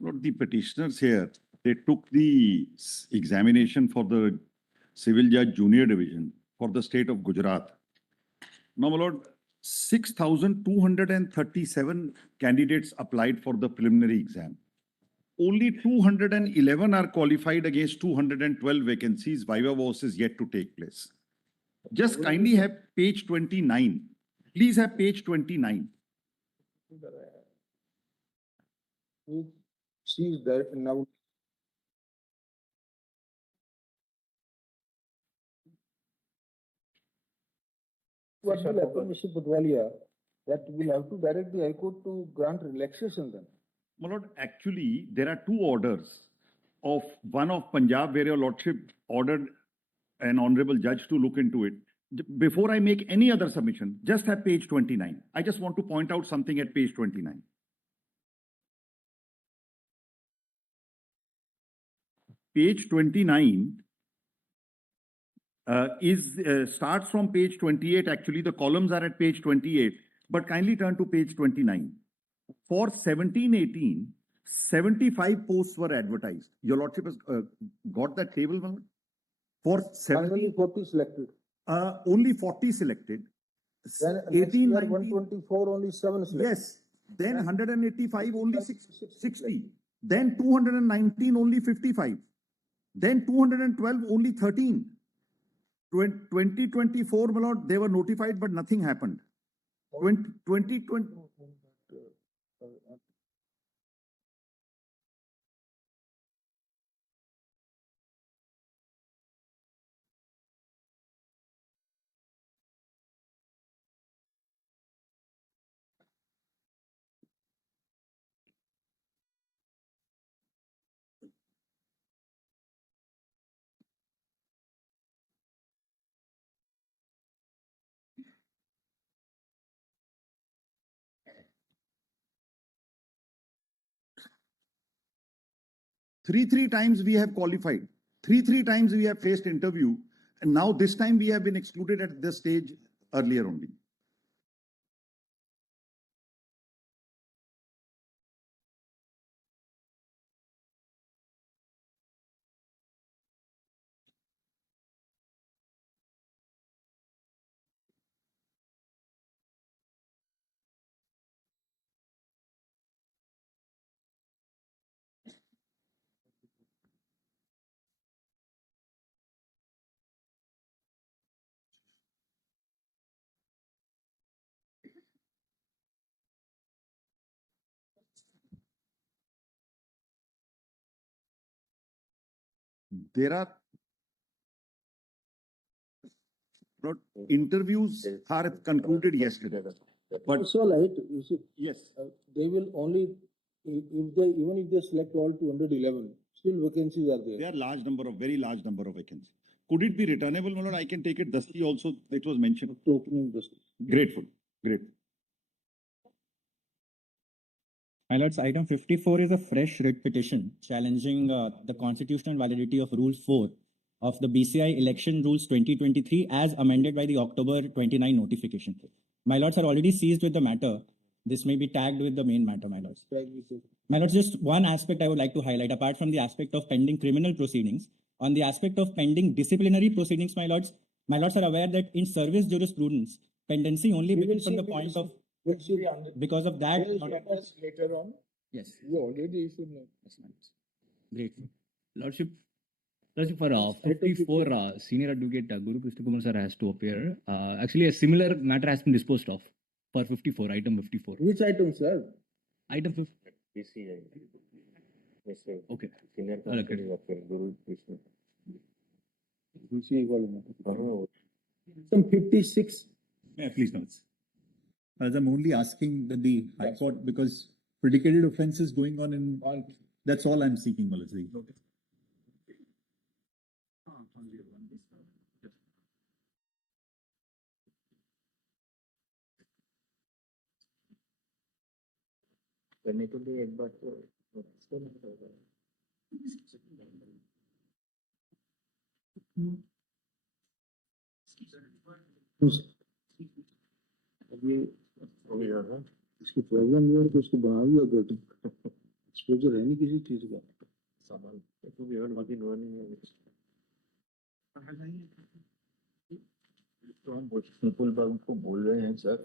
Not the petitioners here, they took the examination for the Civil Judge Junior Division for the state of Gujarat. Now, my lord, 6,237 candidates applied for the preliminary exam. Only 211 are qualified against 212 vacancies. Viva voce is yet to take place. Just kindly have page 29. Please have page 29. See that now. What will happen, Mr. Putwalia? That will have to direct the High Court to grant relaxation then. My lord, actually, there are two orders. Of one of Punjab, where your lordship ordered an honorable judge to look into it. Before I make any other submission, just have page 29. I just want to point out something at page 29. Page 29 starts from page 28. Actually, the columns are at page 28, but kindly turn to page 29. For 17-18, 75 posts were advertised. Your lordship has got that table, Malad? For 70, 40 selected. Only 40 selected. Then 18, 19, 124, only 7 selected. Yes. Then 185, only 60. Then 219, only 55. Then 212, only 13. 2024, my lord, they were notified, but nothing happened. 2020. Three times we have qualified. Three times we have faced interview. And now this time we have been excluded at this stage earlier only. There are interviews are concluded yesterday. But so light, you see, Yes. they will only, even if they select all 211, still vacancies are there. There are very large number of vacancies. Could it be returnable, my lord? I can take it dusty also. It was mentioned. Opening this. Grateful. Great. My lords, item 54 is a fresh writ petition challenging the constitutional validity of Rule 4 of the BCI Election Rules 2023 as amended by the October 29 notification. My lords are already seized with the matter. This may be tagged with the main matter, my lords. My lords, just one aspect I would like to highlight, apart from the aspect of pending criminal proceedings, on the aspect of pending disciplinary proceedings, my lords are aware that in service jurisprudence, pendency only begins from the point of, because of that. Later on. Yes. You already issued. Great. Lordship, for 54, Senior Advocate Guru Krishna Kumar sir has to appear. Actually, a similar matter has been disposed of for 54, item 54. Which item, sir? Item 50. PCSJ. Okay. Senior Guru Krishna. Some 56. Yeah, please, notes. As I'm only asking that the High Court, because predicated offences going on in all, that's all I'm seeking, Malazi. Okay. करने के लिए एक बार तो अब ये हो गया है इसकी प्रॉब्लम ये है कि उसको बना दिया गया एक्सपोजर है नहीं किसी चीज का। सामान तो भी हर मशीन नहीं है तो हम सिंपल बात को बोल रहे हैं sir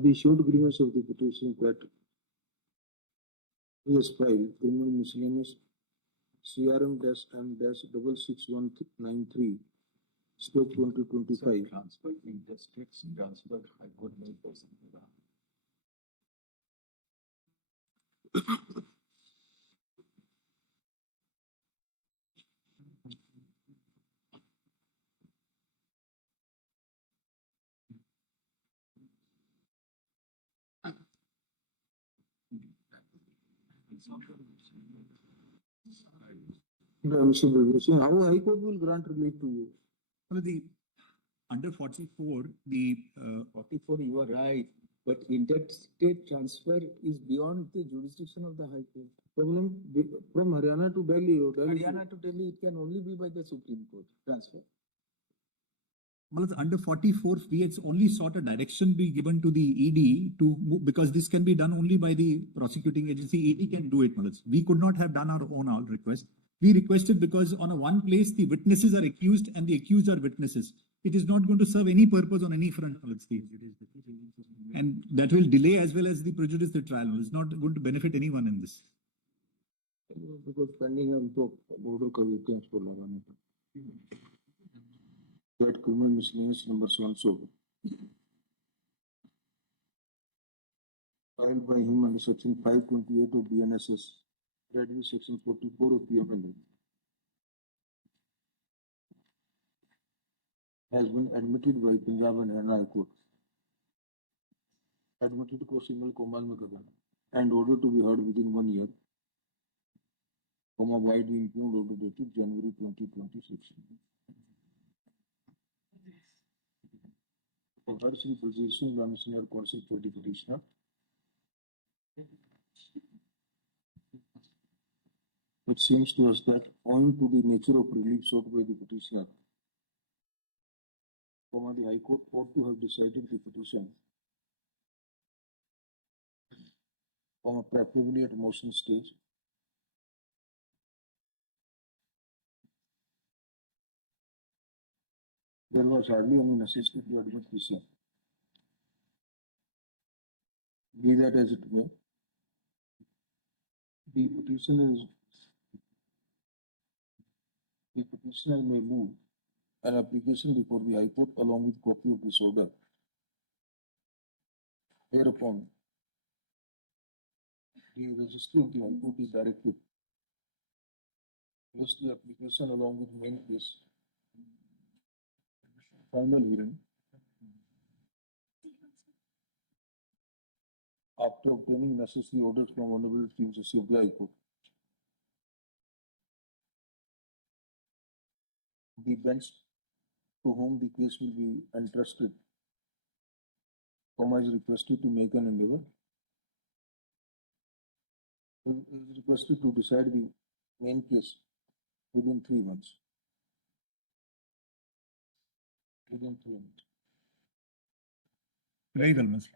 The short grievance of the petition that he has filed criminal miscellaneous CRM-M-66193 stroke 2025. transfer in districts transfer I could make person Mr. Bhagwat, how High Court will grant relief to you? Well, the under 44, the 44, you are right, but interstate transfer is beyond the jurisdiction of the High Court. Problem from Haryana to Delhi or Delhi. Haryana to Delhi, it can only be by the Supreme Court transfer. well, it's under 44, we had only sought a direction be given to the ED to move, because this can be done only by the prosecuting agency. ED can do it. Well, we could not have done our own request. We requested because on a one place the witnesses are accused and the accused are witnesses. It is not going to serve any purpose on any front. And that will delay as well as the prejudice the trial. It's not going to benefit anyone in this. Because pending हम तो order कर देते हैं इसको लगाने का. That criminal miscellaneous number so and so. Filed by him under section 528 of BNSS, read with section 44 of PMLA. Has been admitted by Punjab and Haryana High Court. Admitted को single कोमाल में कर देना. And order to be heard within 1 year. Comma widely impugned order dated January 2026. For her presentation by Senior Counsel for the petitioner. It seems to us that owing to the nature of relief sought by the petitioner, the High Court ought to have decided the petition, preferably at motion stage. There was hardly any necessity to admit PC. Be that as it may, the petitioner may move an application before the High Court along with copy of this order. Hereupon, the registry of the High Court is directed. Place the application along with main case. Final hearing. After obtaining necessary orders from Honorable Chief Justice of the High Court. The bench to whom the case will be entrusted, is requested to make an endeavor. Is requested to decide the main case within 3 months. Within 3 months. Very well, Mr.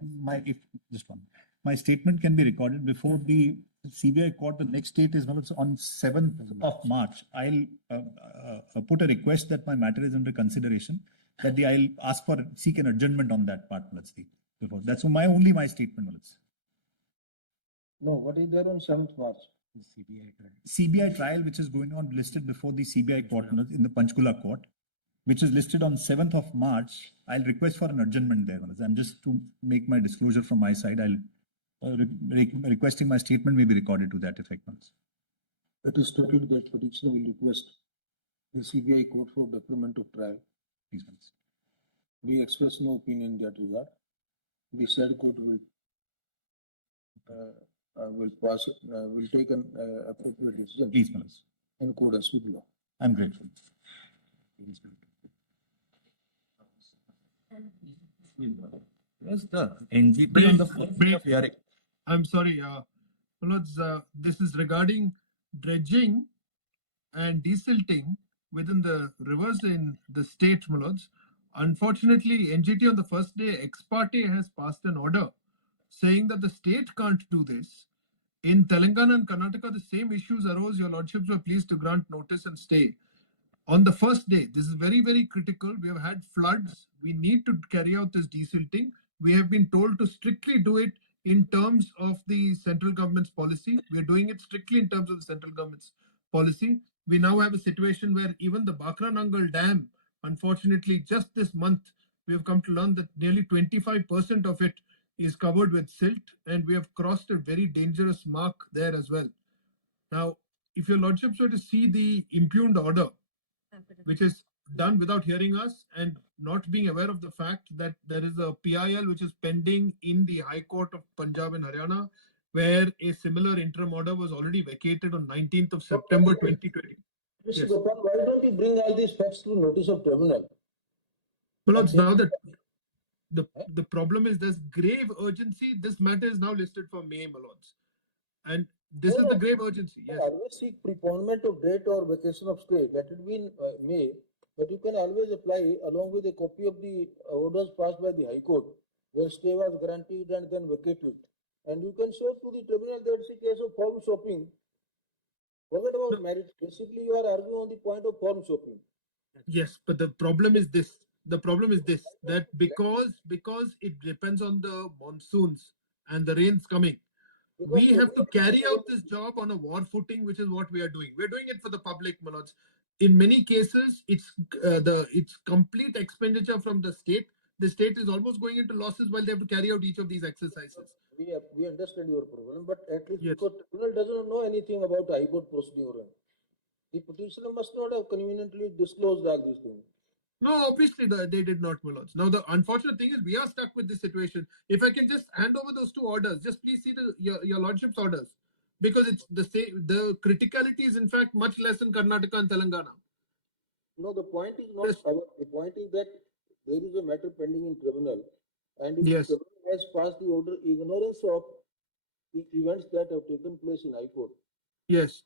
My statement can be recorded before the CBI court. The next date is on 7th of March. I'll put a request that my matter is under consideration. That I'll seek an adjournment on that part. Before that's only my statement. No, what is there on 7th March? CBI trial, which is going on listed before the CBI court in the Panchkula court, which is listed on 7th of March. I'll request for an adjournment there. I'm just to make my disclosure from my side. I'll requesting my statement may be recorded to that effect. It is stated that petitioner will request the CBI court for deferment of trial. We express no opinion in that regard. The said court will take an appropriate decision. Please, Manoj. In accordance with law. I'm grateful. Yes, the NGP on the first day of hearing. I'm sorry, Manoj, this is regarding dredging and desilting within the rivers in the state, Manoj. Unfortunately, NGT on the first day ex parte has passed an order saying that the state can't do this. In Telangana and Karnataka, the same issues arose. Your lordships were pleased to grant notice and stay. On the first day, this is very, very critical. We have had floods. We need to carry out this desilting. We have been told to strictly do it in terms of the central government's policy. We are doing it strictly in terms of the central government's policy. We now have a situation where even the Bakranangal Dam, unfortunately, just this month, we have come to learn that nearly 25% of it is covered with silt, and we have crossed a very dangerous mark there as well. Now, if your lordships were to see the impugned order, which is done without hearing us and not being aware of the fact that there is a PIL which is pending in the High Court of Punjab and Haryana, where a similar interim order was already vacated on 19th of September 2020. Mr. Yes. Gopal, why don't you bring all these facts to notice of tribunal? Well, now that the problem is there's grave urgency. This matter is now listed for May, Malons. And this is the grave urgency. Yes. Always seek preponement of date or vacation of stay. Let it be in May, but you can always apply along with a copy of the orders passed by the High Court, where stay was granted and then vacated. And you can show to the tribunal that it's a case of form shopping. Forget about merit. Basically, you are arguing on the point of form shopping. Yes, but the problem is this. The problem is this, that because it depends on the monsoons and the rains coming, we have to carry out this job on a war footing, which is what we are doing. We're doing it for the public, Manoj. In many cases, it's complete expenditure from the state. The state is almost going into losses while they have to carry out each of these exercises. We understand your problem, but at least Yes. because tribunal doesn't know anything about High Court procedure, the petitioner must not have conveniently disclosed all these things. No, obviously they did not, Manoj. Now, the unfortunate thing is we are stuck with this situation. If I can just hand over those two orders, just please see your lordship's orders, because it's the same. The criticality is in fact much less in Karnataka and Telangana. No, the point is not. Yes. The point is that there is a matter pending in tribunal, and if Yes. the tribunal has passed the order, ignorance of the events that have taken place in High Court. Yes.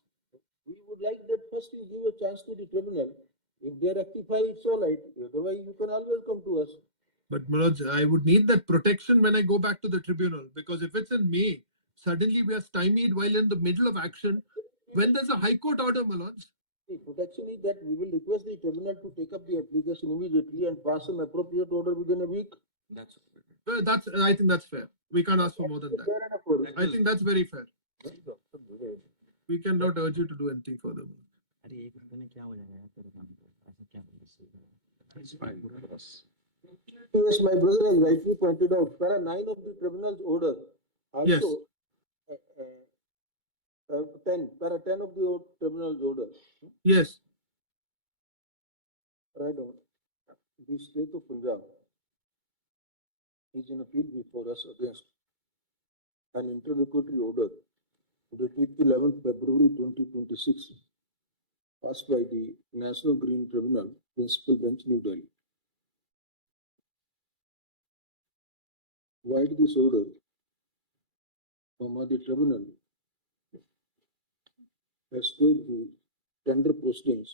We would like that first you give a chance to the tribunal. If they rectify, it's all right. Otherwise, you can always come to us. But Manoj, I would need that protection when I go back to the tribunal, because if it's in May, suddenly we are stymied while in the middle of action. When there's a High Court order, Manoj. The protection is that we will request the tribunal to take up the application immediately and pass an appropriate order within a week. I think that's fair. We can't ask for more than that. I think that's very fair. We cannot urge you to do anything further. Yes, my brother has rightly pointed out, para 9 of the tribunal's order, also Yes. para 10 of the tribunal's order, Yes. right on. The state of Punjab is in appeal before us against an interlocutory order dated 11th February 2026, passed by the National Green Tribunal, Principal Bench, New Delhi. While this order, the tribunal has stayed the tender postings,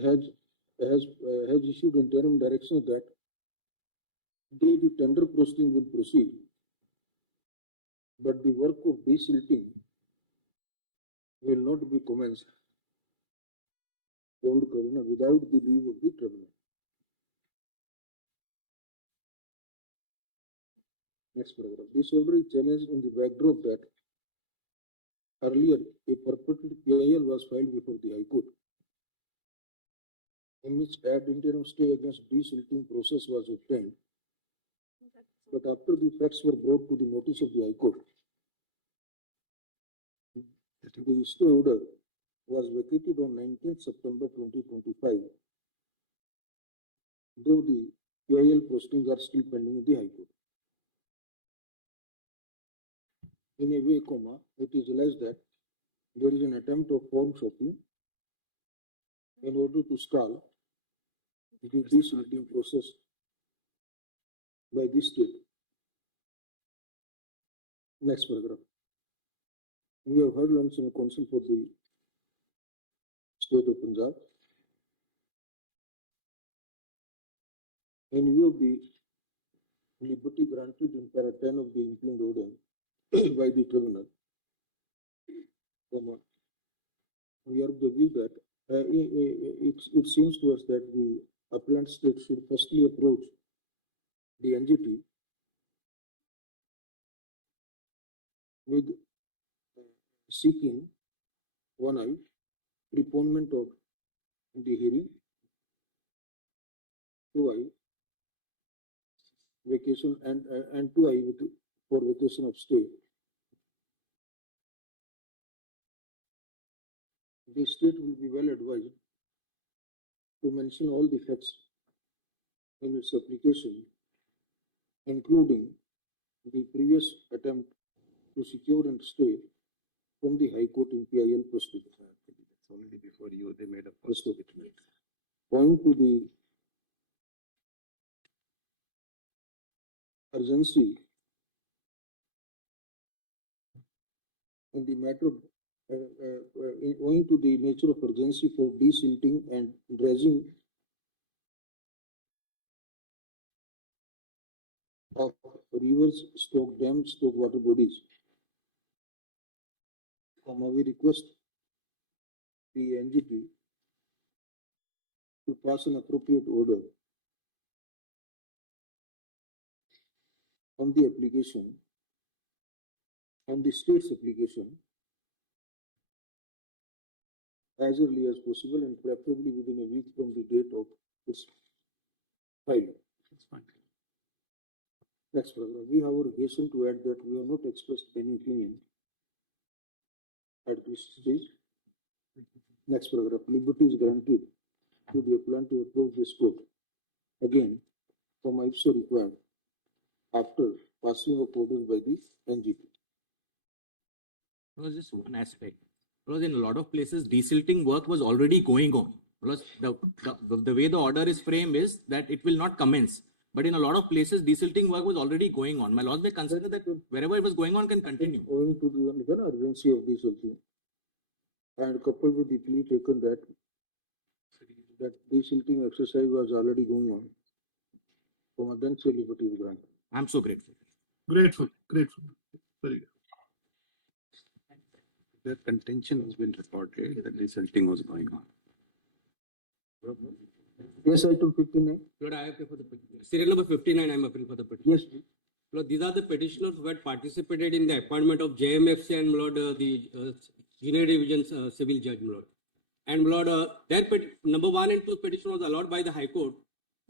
has issued interim directions that though the tender posting will proceed, but the work of desilting will not be commenced without the leave of the tribunal. Next paragraph. This order is challenged in the backdrop that earlier a purported PIL was filed before the High Court, in which ad interim stay against desilting process was obtained. But after the facts were brought to the notice of the High Court, The stay order was vacated on 19th September 2025, though the PIL postings are still pending in the High Court. In a way, it is alleged that there is an attempt of form shopping in order to stall the desilting process by the state. Next paragraph. We have heard lunch in counsel for the state of Punjab. In view of the liberty granted in para 10 of the impugned order by the tribunal, we are of the view that it seems to us that the appellant state should firstly approach the NGT with seeking 1I, preponement of the hearing, 2I, vacation and 2I for vacation of stay. The state will be well advised to mention all the facts in its application, including the previous attempt to secure and stay from the High Court in PIL proceedings. Only before you, they made a First of it. Point to the urgency in the matter of owing to the nature of urgency for desilting and dredging of rivers, dams, water bodies. We request the NGT to pass an appropriate order on the application, on the state's application, as early as possible and preferably within a week from the date of its filing. That's fine. Next paragraph. We however hasten to add that we have not expressed any opinion at this stage. Next paragraph. Liberty is granted to the appellant to approach this court again from IPSO required after passing of orders by the NGT. Was just one aspect. Because in a lot of places, desilting work was already going on. Because the way the order is framed is that it will not commence. But in a lot of places, desilting work was already going on. My laws may consider that wherever it was going on can continue. Owing to the urgency of desilting and coupled with the plea taken that desilting exercise was already going on, then say liberty is granted. I'm so grateful. Grateful. Very good. The contention has been reported that desilting was going on. Yes, item 59. Lord, I appeal for the petition. Serial number 59, I'm appealing for the petition. Yes, please. Lord, these are the petitioners who had participated in the appointment of JMFC and Lord, the Junior Division Civil Judge, Lord. And Lord, their number 1 and 2 petition was allowed by the High Court.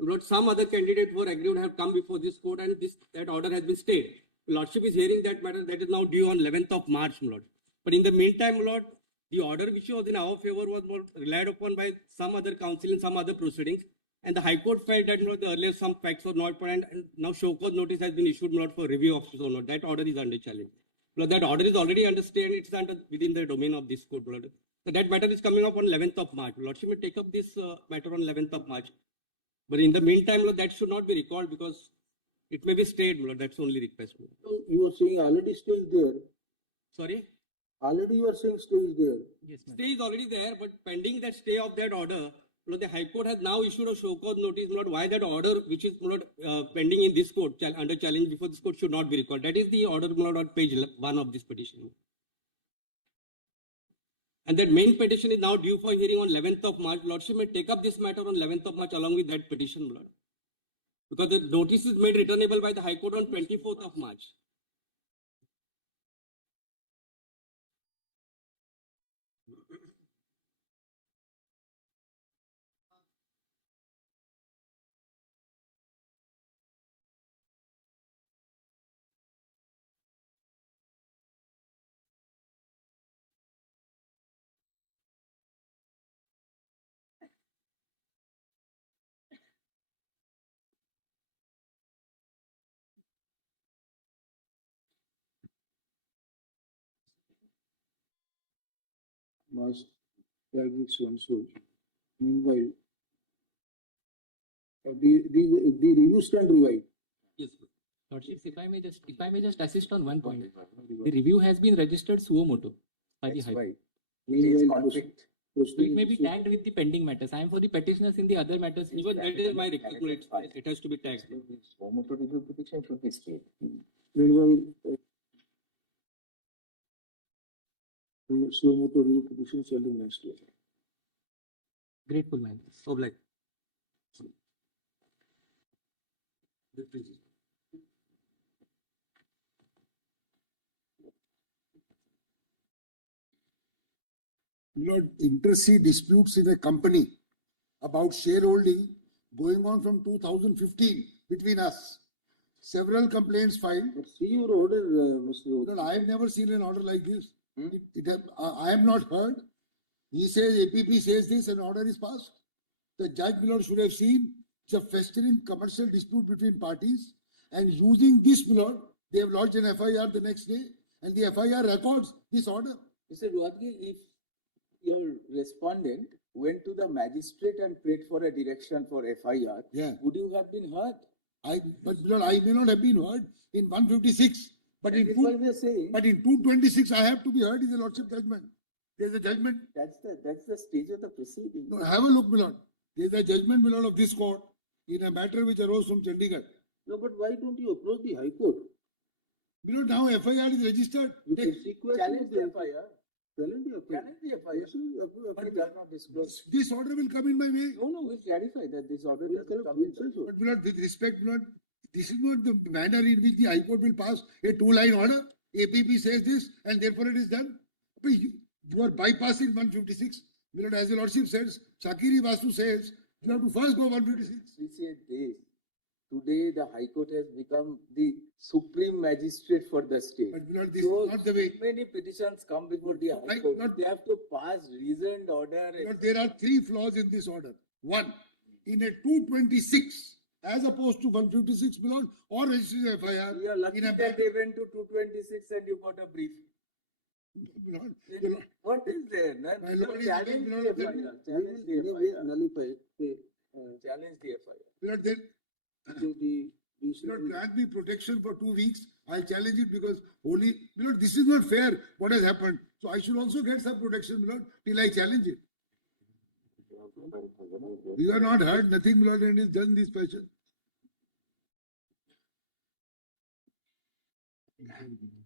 Lord, some other candidates who are agreed have come before this court and that order has been stayed. Lordship is hearing that matter that is now due on 11th of March, Lord. But in the meantime, Lord, the order which was in our favor was more relied upon by some other counsel in some other proceedings. And the High Court felt that the earlier some facts were not put and now show cause notice has been issued Lord, for review of so Lord. That order is under challenge. Lord, that order is already understood. It's under within the domain of this court, Lord. So that matter is coming up on 11th of March. Lordship may take up this matter on 11th of March. But in the meantime, Lord, that should not be recalled because it may be stayed, Lord. That's only request. Lord. So you are saying already stay is there. Sorry? Already you are saying stay is there. Yes, stay is already there, but pending that stay of that order, Lord, the High Court has now issued a show cause notice, Lord, why that order, which is Lord, pending in this court, under challenge before this court, should not be recalled. That is the order, Lord, on page 1 of this petition. And that main petition is now due for hearing on 11th of March. Lordship may take up this matter on 11th of March along with that petition, Lord. Because the notice is made returnable by the High Court on 24th of March. must have its own source. Meanwhile, the review stand revived. Yes, Lordships, if I may just assist on one point. The review has been registered suo motu by the High Court. Meanwhile, So it may be tagged with the pending matters. I am for the petitioners in the other matters. Even that is my request. It has to be tagged. Meanwhile, suo motu review petition shall be next year. Grateful man. Oblike. Lord, inter-se disputes in a company about shareholding going on from 2015 between us. Several complaints filed. But see your order, Mr. Lord, I have never seen an order like this. I am not heard. He says, APP says this, an order is passed. The judge, my lord, should have seen it's a festering commercial dispute between parties, and using this, my lord, they have lodged an FIR the next day, and the FIR records this order. Mr. Ruadgi, if your respondent went to the magistrate and prayed for a direction for FIR, Yeah. would you have been heard? But my lord, I may not have been heard in 156, but in That is why we are saying. But in 226, I have to be heard in the lordship judgment. There's a judgment. That's the stage of the proceeding. No, have a look, my lord. There's a judgment, my lord, of this court in a matter which arose from Chandigarh. No, but why don't you approach the High Court? My lord, now FIR is registered. Challenge the FIR. Challenge the FIR. But does not disclose. This order will come in my way. No, we'll clarify that this order will come in. But my lord, with respect, my lord, this is not the manner in which the High Court will pass a two-line order. APP says this, and therefore it is done. But you are bypassing 156. My lord, as the lordship says, Shakiri Vasu says, you have to first go 156. We say this. Today, the High Court has become the supreme magistrate for the state. But my lord, this is not the way. Many petitions come before the High Right, Court. not- They have to pass reasoned order. But there are three flaws in this order. One, in a 226, as opposed to 156, my lord, or registering FIR. You are lucky in a that they went to 226 and you got a brief. my lord, my lord, What is there? My lord, Challenge my the lord, FIR. Challenge the FIR. Challenge the FIR. my lord, then, my lord, grant me protection for 2 weeks. I'll challenge it because holy, my lord, this is not fair what has happened. So I should also get some protection, my lord, till I challenge it. We are not heard, nothing, my lord, and is done this question.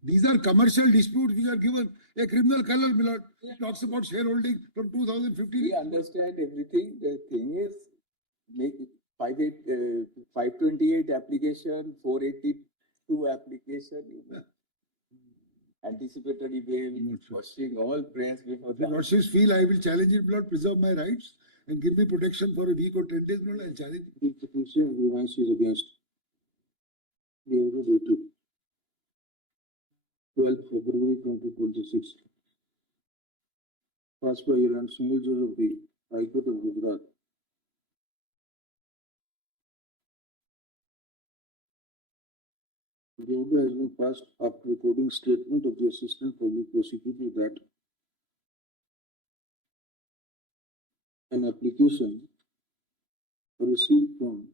These are commercial disputes which are given a criminal color, my lord. It talks about shareholding from 2015. We understand everything. The thing is, make it 528 application, 482 application, anticipatory bail, Not sure. washing all prayers before The the. lordships feel I will challenge it, my lord, preserve my rights and give me protection for a week or 10 days, my lord, I'll challenge it. The petition grievance is against the order dated 12th February 2026. Passed by your and single judge of the High Court of Gujarat. The order has been passed after recording statement of the Assistant Public Prosecutor that an application received from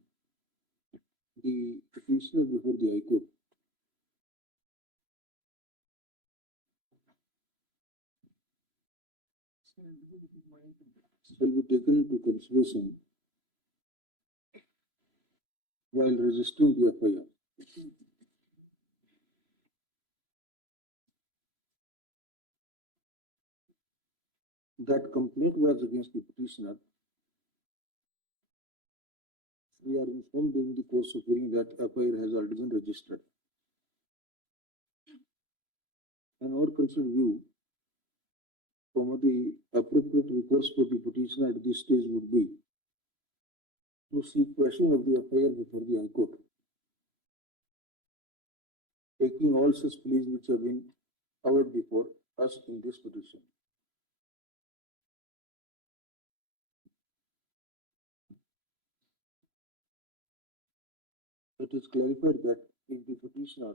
the petitioner before the High Court shall be taken into consideration while registering the FIR. That complaint was against the petitioner. We are informed during the course of hearing that FIR has already been registered. And our concerned view from the appropriate recourse for the petitioner at this stage would be to seek question of the FIR before the High Court, taking all such pleas which have been covered before us in this petition. It is clarified that if the petitioner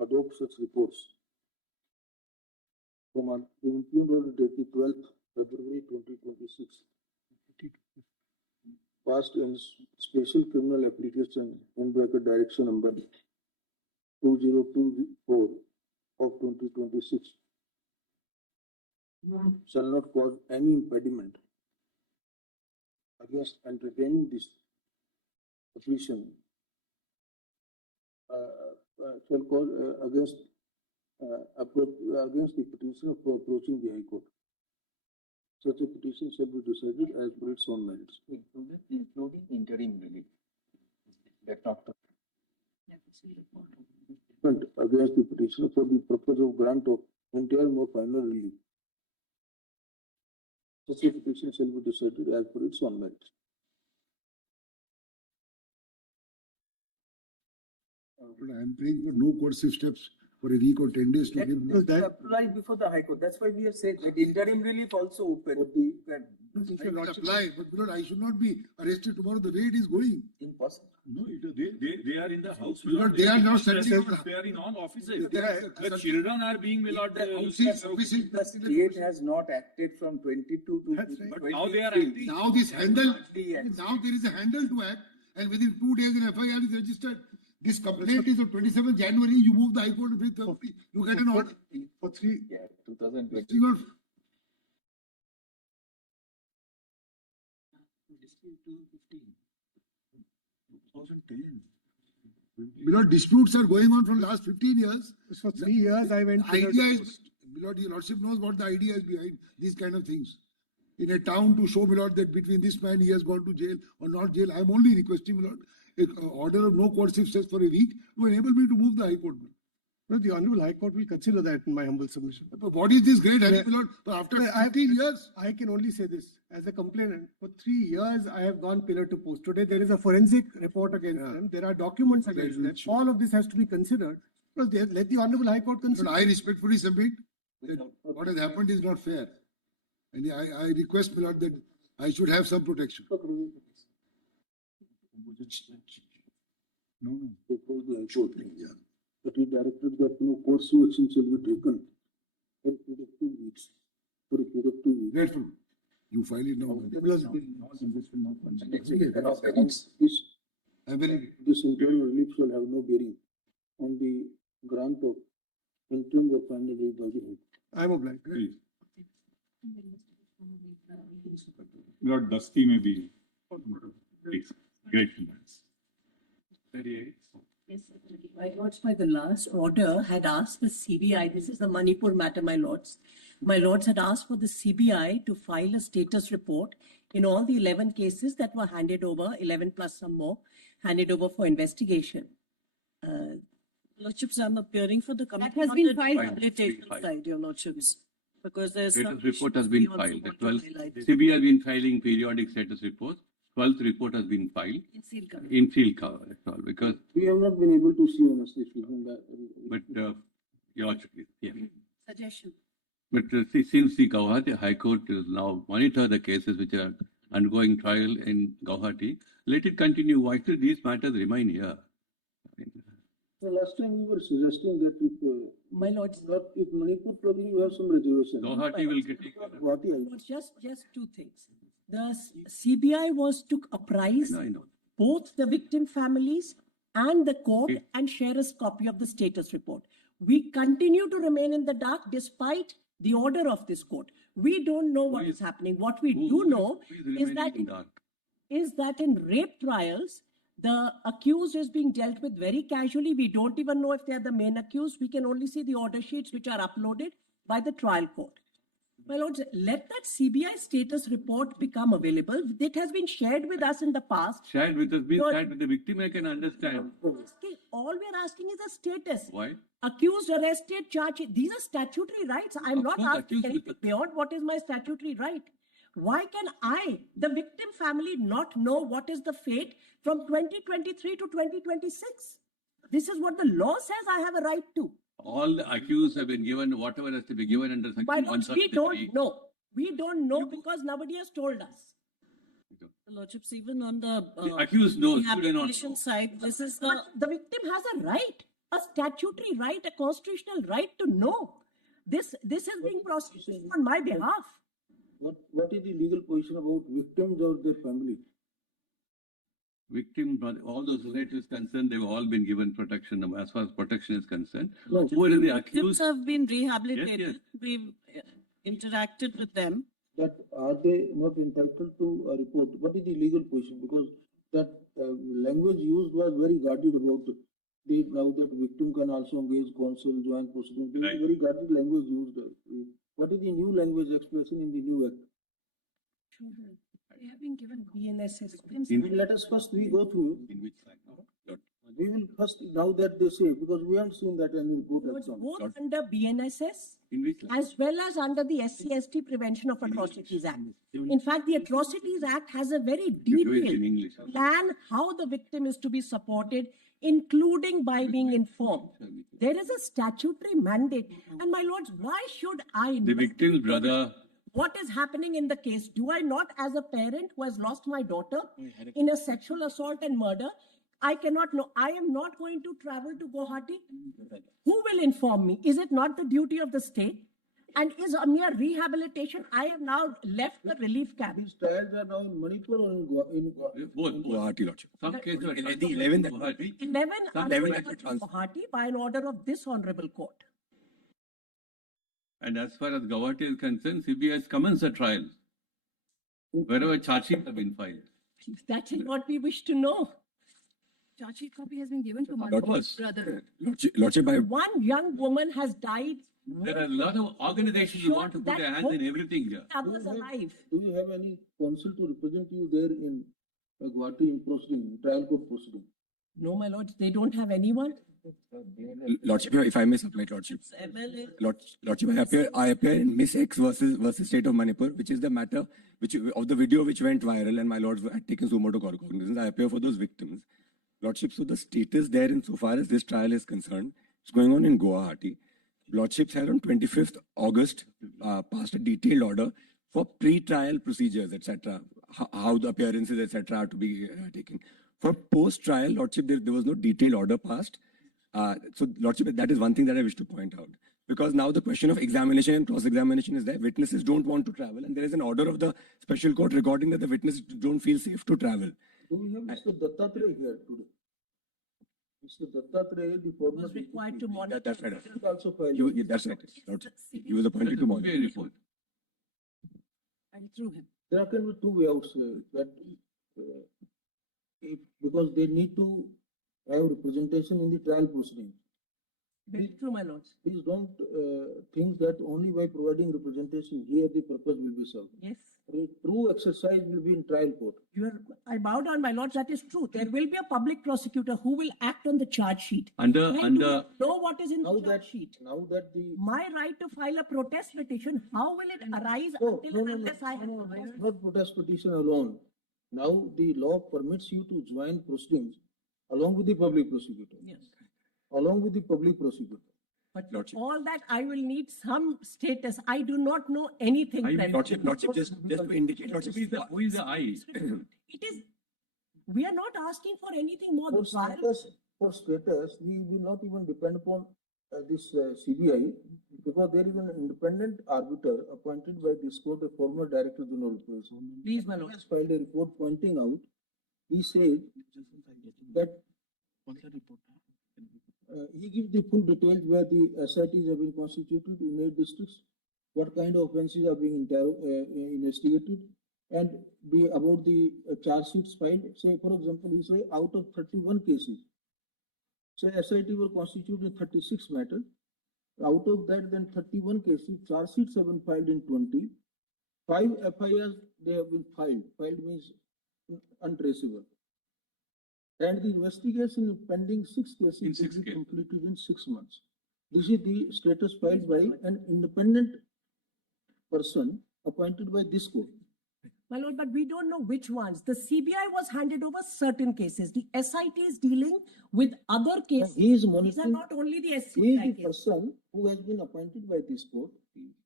adopts such reports from an implemented order dated 12th February 2026. Passed in special criminal application in bracket direction number 2024 of 2026 shall not cause any impediment against entertaining this petition shall cause against the petitioner for approaching the High Court. Such a petition shall be decided as per its own merits. Including interim relief. That's not the. Against the petitioner for the purpose of grant of interim or final relief. Such a petition shall be decided as per its own merits. But I am praying for no coercive steps for a week or 10 days to give. That apply before the High Court. That's why we have said that interim relief also open. I will apply, but I should not be arrested tomorrow the way it is going. Impossible. No, they are in the house. Because they are now settling. They are in all offices. The children are being allowed. The state has not acted from 22 to. That's right. But now they are acting. Now this handle, now there is a handle to act, and within 2 days an FIR is registered. This complaint is on 27th January. You move the High Court with you get an order for 3. Yeah, 2020. Because disputes are going on for the last 15 years. For 3 years, I went. The idea is, Milord, your Lordship knows what the idea is behind these kind of things. In a town to show, Milord, that between this man he has gone to jail or not jail, I am only requesting, Milord, an order of no coercive steps for a week to enable me to move the High Court. No, the Honorable High Court will consider that in my humble submission. But what is this great hurry, Milord? After 15 years? I can only say this. As a complainant, for 3 years, I have gone pillar to post. Today, there is a forensic report against them. There are documents against them. All of this has to be considered. Let the Honorable High Court consider. But I respectfully submit that what has happened is not fair. And I request, Milord, that I should have some protection. No. Before the High Court, that he directed that no coercive action shall be taken for a period of 2 weeks. For a period of 2 weeks. Grateful. You file it now. This interim relief shall have no bearing on the grant of interim or final relief by the High Court. I am obliged. Your dusty may be. Great. Yes, my lords, by the last order had asked the CBI, this is the Manipur matter, my lords. My lords had asked for the CBI to file a status report in all the 11 cases that were handed over, 11 plus some more, handed over for investigation. Lordships, I'm appearing for the committee. That has been filed on the rehabilitation side, your lordships. Because there's status report has been filed. The 12th CBI has been filing periodic status reports. 12th report has been filed in field cover. That's all. Because we have not been able to see honestly speaking that. But your lordship, yeah. Suggestion. But since the Guwahati High Court is now monitor the cases which are undergoing trial in Guwahati, let it continue. Why should these matters remain here? The last time we were suggesting that if my lords, if Manipur probably you have some reservation. Guwahati will get taken. Lords, just two things. The CBI was to apprise both the victim families and the court and share a copy of the status report. We continue to remain in the dark despite the order of this court. We don't know what is happening. What we do know is that in rape trials, the accused is being dealt with very casually. We don't even know if they are the main accused. We can only see the order sheets which are uploaded by the trial court. My lords, let that CBI status report become available. It has been shared with us in the past. Shared with us, shared with the victim, I can understand. All we're asking is a status. Why? Accused, arrested, charged. These are statutory rights. I'm not asking anything beyond what is my statutory right. Why can I, the victim family, not know what is the fate from 2023 to 2026? This is what the law says I have a right to. All the accused have been given whatever has to be given under section 133. We don't know. We don't know because nobody has told us. The Lordships, even on the accused knows, rehabilitation side, this is the victim has a right, a statutory right, a constitutional right to know. This is being prosecuted on my behalf. What is the legal position about victims or their family? Victim, all those relatives concerned, they've all been given protection as far as protection is concerned. No. Who are the Victims accused? have been rehabilitated. Yes, We've interacted with them. That are they not entitled to a report? What is the legal position? Because that language used was very guarded about now that victim can also engage counsel, joint proceedings. There is very guarded language used. What is the new language expression in the new act? They have been given BNSS. Let us first we go through. In which line? No. We will first now that they say because we haven't seen that any report. It was both under BNSS In which line? as well as under the SC/ST Prevention of Atrocities Act. In fact, the Atrocities Act has a very You do it in detailed English. plan how the victim is to be supported, including by being informed. There is a statutory mandate. And my lords, why should I The victim's brother. what is happening in the case? Do I not, as a parent who has lost my daughter in a sexual assault and murder, I cannot know. I am not going to travel to Guwahati. Who will inform me? Is it not the duty of the state? And is a mere rehabilitation? I have now left the relief camp. These trials are now in Manipur or in Both. Guwahati, Lordship. Some cases are The 11 that- Guwahati. 11 Some are 11 in that trans- Guwahati by an order of this honorable court. And as far as Guwahati is concerned, CBI has commenced a trial. Wherever charge sheets have been filed. That is what we wish to know. Charge sheet copy has been given to my Lordship. brother. Lordship, I, One young woman has died. There are a lot of organizations who want to put their hands in everything here. Others alive. Do you have any counsel to represent you there in Guwahati in proceeding, trial court proceeding? No, my lords, they don't have anyone. Lordship, if I may submit, Lordship. MLA. Lordship, I appear in Miss X versus State of Manipur, which is the matter which of the video which went viral, and my lords had taken sumo to cognizance. I appear for those victims. Lordship, so the status there insofar as this trial is concerned, it's going on in Guwahati. Lordships had on 25th August passed a detailed order for pre-trial procedures, etc., how the appearances, etc., are to be taken. For post-trial, Lordship, there was no detailed order passed. So, Lordship, that is one thing that I wish to point out. Because now the question of examination and cross-examination is there. Witnesses don't want to travel, and there is an order of the special court recording that the witnesses don't feel safe to travel. Do we have Mr. Dattatreya here today? Mr. Dattatreya, the former Was required to monitor. That's right. also filed. That's right. Lordship. He was appointed to monitor. Report. And through him. There can be two way outs that because they need to have representation in the trial proceeding. Very true, my lords. Please don't think that only by providing representation here the purpose will be served. Yes. A true exercise will be in trial court. I bow down, my lords, that is true. There will be a public prosecutor who will act on the charge sheet. Under Know what is in the charge sheet. Now that the My right to file a protest petition, how will it arise until and unless I have not protest petition alone. Now the law permits you to join proceedings along with the public prosecutor. Yes. Along with the public prosecutor. But for all that, I will need some status. I do not know anything. Lordship, just to indicate, Lordship, who is the I? It is, we are not asking for anything more than For status, we will not even depend upon this CBI because there is an independent arbiter appointed by this court, a former Director General of Police. Please, my lord. He has filed a report pointing out, he said that he gives the full details where the SITs have been constituted in 8 districts, what kind of offences are being investigated, and about the charge sheets filed. Say, for example, he say out of 31 cases, say SIT were constituted in 36 matters. Out of that, then 31 cases, charge sheets have been filed in 20. 5 FIRs they have been filed. Filed means untraceable. And the investigation is pending 6 cases will be completed in 6 months. This is the status filed by an independent person appointed by this court. My lord, but we don't know which ones. The CBI was handed over certain cases. The SIT is dealing with other cases. He is These are monitoring. not only the He is SCI the cases. person who has been appointed by this court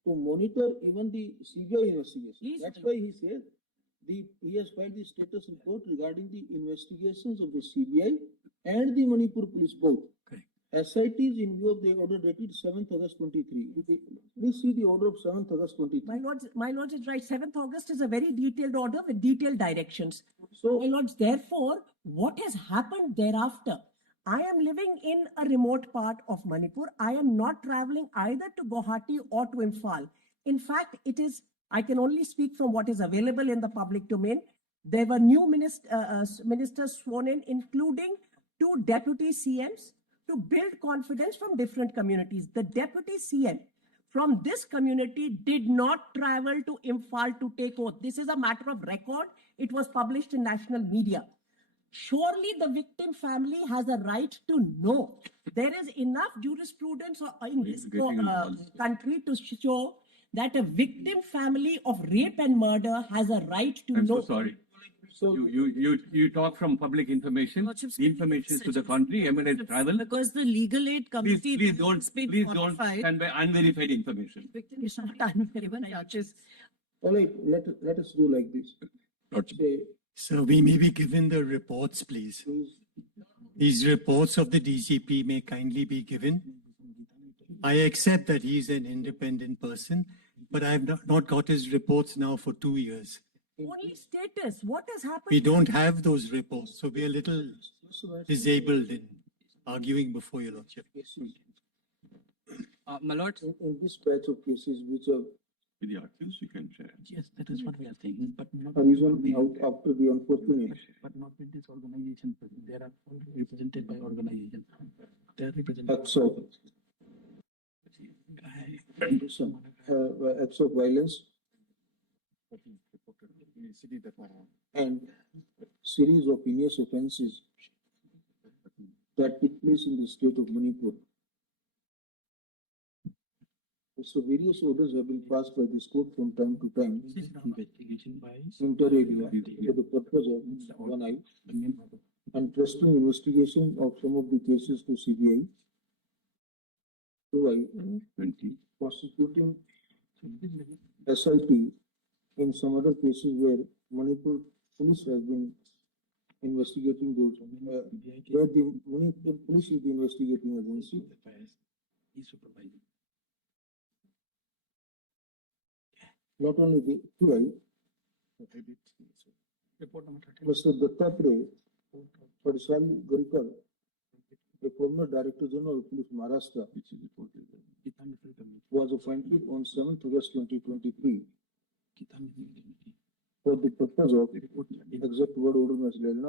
to monitor even the CBI investigation. That's why he says he has filed the status report regarding the investigations of the CBI and the Manipur police both. SITs in view of the order dated 7th August 23. Please see the order of 7th August 23. My lords is right. 7th August is a very detailed order with detailed directions. So, my lords, therefore, what has happened thereafter? I am living in a remote part of Manipur. I am not traveling either to Guwahati or to Imphal. In fact, I can only speak from what is available in the public domain. There were new ministers sworn in, including 2 deputy CMs, to build confidence from different communities. The deputy CM from this community did not travel to Imphal to take oath. This is a matter of record. It was published in national media. Surely the victim family has a right to know. There is enough jurisprudence in this country to show that a victim family of rape and murder has a right to know. I'm so sorry. So you talk from public information. The information to the country emanates travel. Because the legal aid committee. Please don't stand by unverified information. Victim is not given charges. All right, let us do like this. So we may be given the reports, please. These reports of the DCP may kindly be given. I accept that he is an independent person, but I have not got his reports now for 2 years. Only status. What has happened? We don't have those reports, so we are a little disabled in arguing before your lordship. My lord, In this batch of cases which are With the articles you can share. yes, that is what we are saying, but not. arisen out after the unfortunate. But not with this organization. They are all represented by organization. They are represented. Acts of acts of violence and series of heinous offences that took place in the state of Manipur. So various orders have been passed by this court from time to time, Investigation by. inter alia, for the purpose of one eye, entrusting investigation of some of the cases to CBI, 2 prosecuting SIT in some other cases where Manipur police has been investigating those, where the Manipur police is the investigating agency. Not only the 2I, Mr. Dattatreya Paathshala Garikar, the former Director General of Police Maharashtra, was appointed on 7th August 2023 for the purpose of exact word order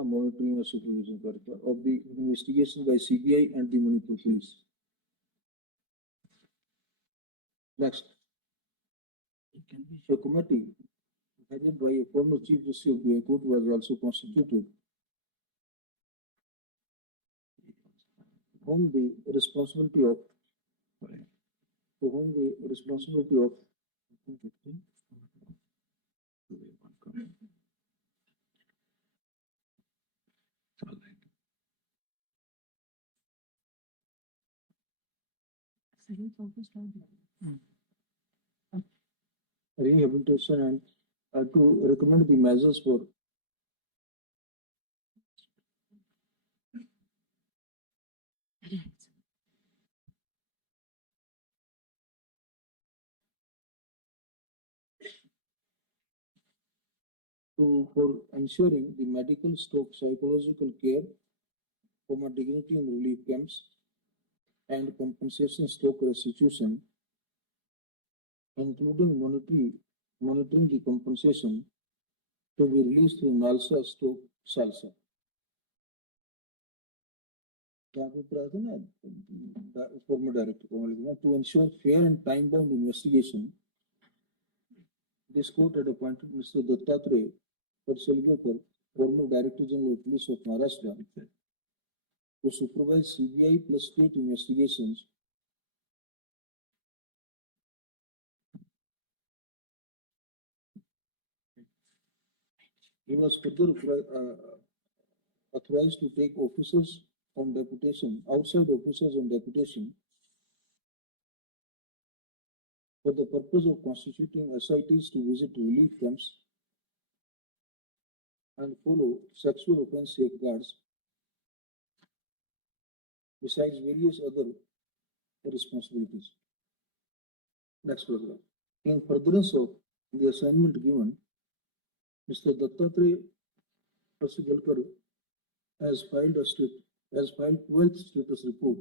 monitoring and supervision of the investigation by CBI and the Manipur Police. Next, a committee headed by a former Chief Justice of the High Court was also constituted, whom the responsibility of rehabilitation and to recommend the measures for for ensuring the medical stroke psychological care, dignity and relief camps, and compensation stroke restitution, including monitoring the compensation to be released through NALSA stroke SALSA. Former director to ensure fair and time-bound investigation. This court had appointed Mr. Dattatreya Paathshala, former Director General of Police of Maharashtra, to supervise CBI plus state investigations he was further authorized to take officers on deputation, outside officers on deputation, for the purpose of constituting SITs to visit relief camps and follow sexual offense safeguards besides various other responsibilities. Next paragraph. In furtherance of the assignment given, Mr. Dattatreya Prasigalkar has filed 12th status report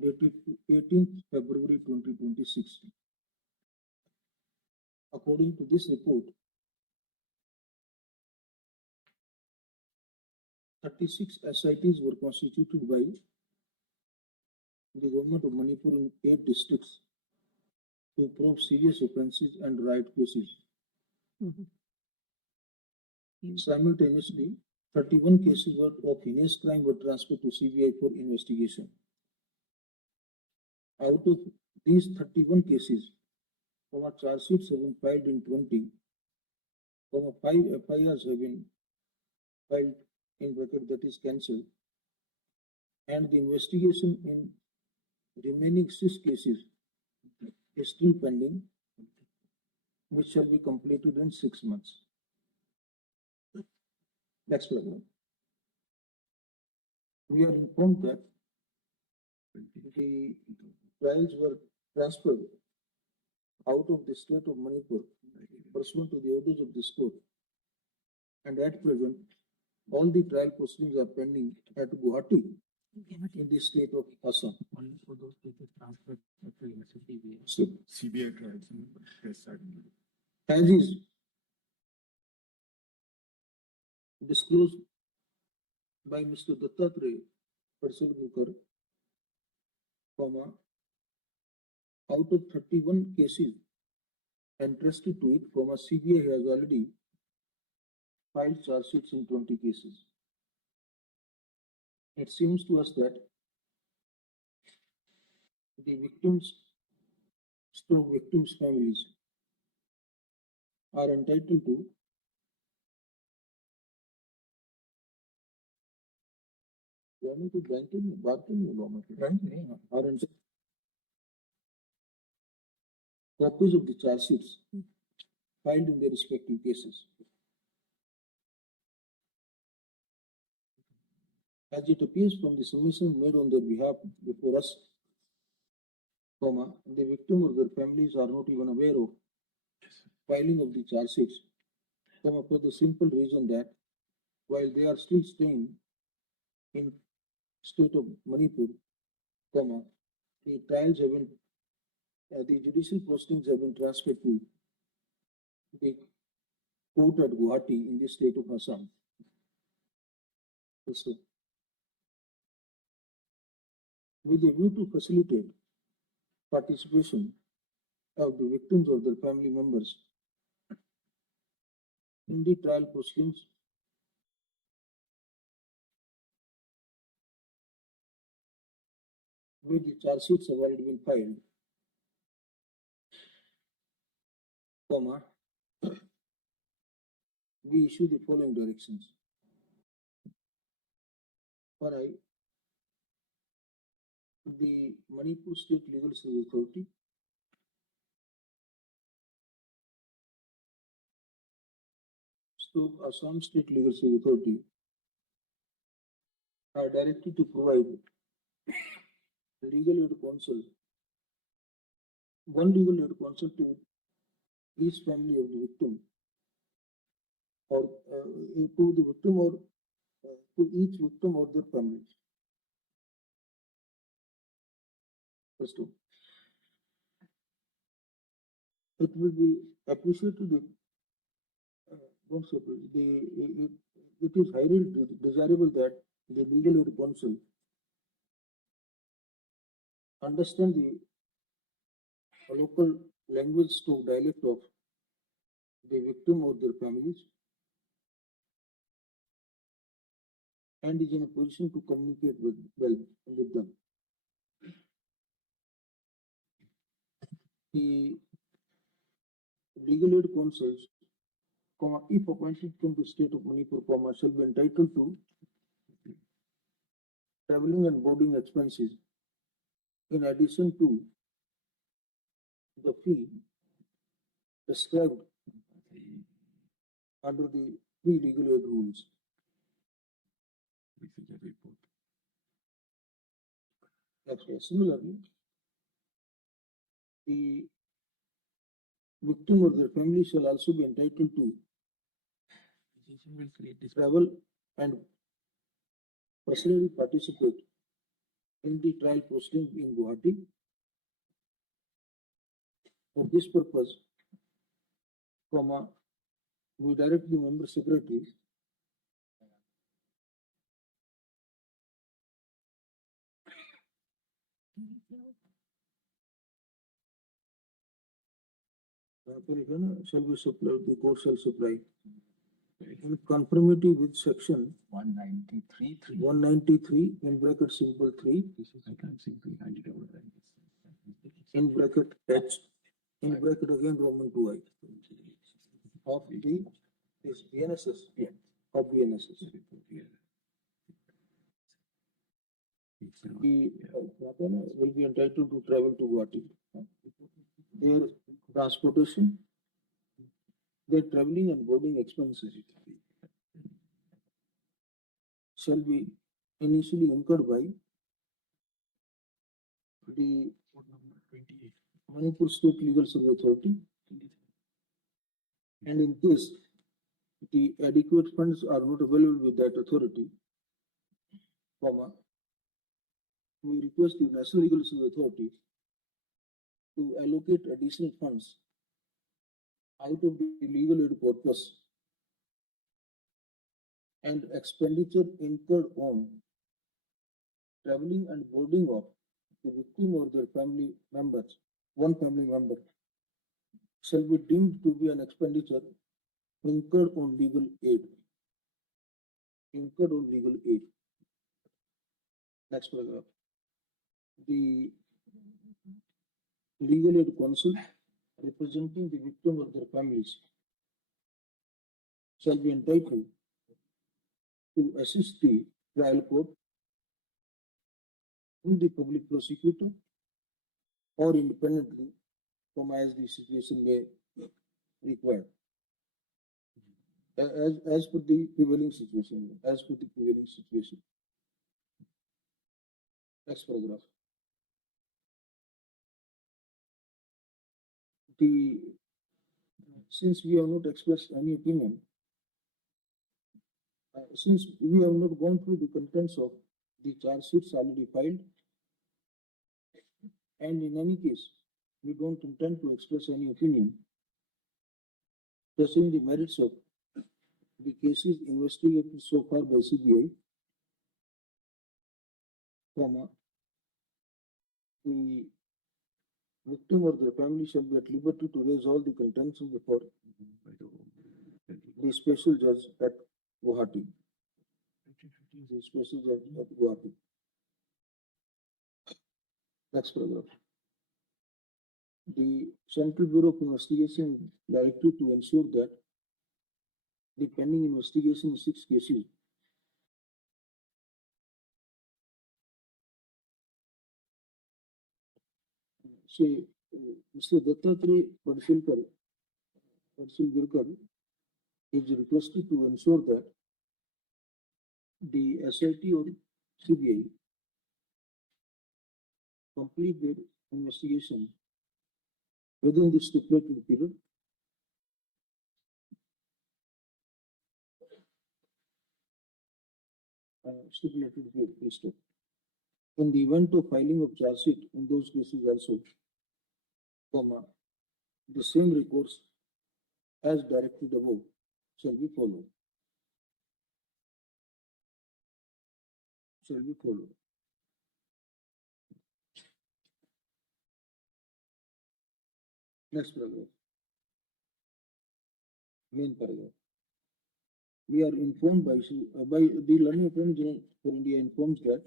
dated 18th February 2026. According to this report, 36 SITs were constituted by the government of Manipur in 8 districts to probe serious offences and riot cases. Simultaneously, 31 cases of heinous crime were transferred to CBI for investigation. Out of these 31 cases, charge sheets have been filed in 20, 5 FIRs have been filed in bracket, that is cancelled, and the investigation in remaining 6 cases is still pending, which shall be completed in 6 months. Next paragraph. We are informed that the trials were transferred out of the state of Manipur pursuant to the orders of this court, and at present all the trial proceedings are pending at Guwahati in the state of Assam. Only for those cases transferred to CBI. So, CBI trials. as is disclosed by Mr. Dattatreya Prasigalkar, out of 31 cases entrusted to it, CBI has already filed charge sheets in 20 cases. It seems to us that the victims' families are entitled to copies of the charge sheets filed in their respective cases. As it appears from the submission made on their behalf before us, the victim or their families are not even aware of filing of the charge sheets, for the simple reason that while they are still staying in state of Manipur, the trials have been, the judicial postings have been transferred to the court at Guwahati in the state of Assam. So, with a view to facilitate participation of the victims or their family members in the trial proceedings, where the charge sheets have already been filed, we issue the following directions. For the Manipur State Legal Service Authority, Assam State Legal Service Authority are directed to provide legal aid counsel, one legal aid counsel to each family of the victim, or to the victim or to each victim or their families. First of all, it will be appreciated if it is highly desirable that the legal aid counsel understand the local language to dialect of the victim or their families and is in a position to communicate with them. The legal aid counsels, if appointed from the state of Manipur, shall be entitled to traveling and boarding expenses in addition to the fee prescribed under the pre-legal aid rules. Okay. Similarly, the victim or their family shall also be entitled to travel and personally participate in the trial proceeding in Guwahati. For this purpose, we direct the member secretary shall be supplied, the court shall supply in conformity with section 193 in bracket simple 3 in bracket H in bracket again Roman 2I of the this BNSS of BNSS. He will be entitled to travel to Guwahati. Their transportation, their traveling and boarding expenses shall be initially incurred by the Manipur State Legal Service Authority, and in case the adequate funds are not available with that authority, we request the National Legal Service Authority to allocate additional funds out of the legal aid corpus and expenditure incurred on traveling and boarding of the victim or their family members, one family member, shall be deemed to be an expenditure incurred on legal aid. Incurred on legal aid. Next paragraph. The legal aid counsel representing the victim or their families shall be entitled to assist the trial court through the public prosecutor or independently, as the situation may require. As per the prevailing situation. As per the prevailing situation. Next paragraph. Since we have not expressed any opinion, since we have not gone through the contents of the charge sheets already filed, and in any case, we don't intend to express any opinion touching the merits of the cases investigated so far by CBI, the victim or their family shall be at liberty to raise all the contentions before the special judge at Guwahati. The special judge at Guwahati. Next paragraph. The Central Bureau of Investigation is directed to ensure that the pending investigation in 6 cases Mr. Dattatreya Paathshala is requested to ensure that the SIT or CBI complete their investigation within the stipulated period. In the event of filing of charge sheet in those cases also, the same recourse as directed above shall be followed. Next paragraph. Main paragraph. We are informed by the Learning Attorney General for India informs that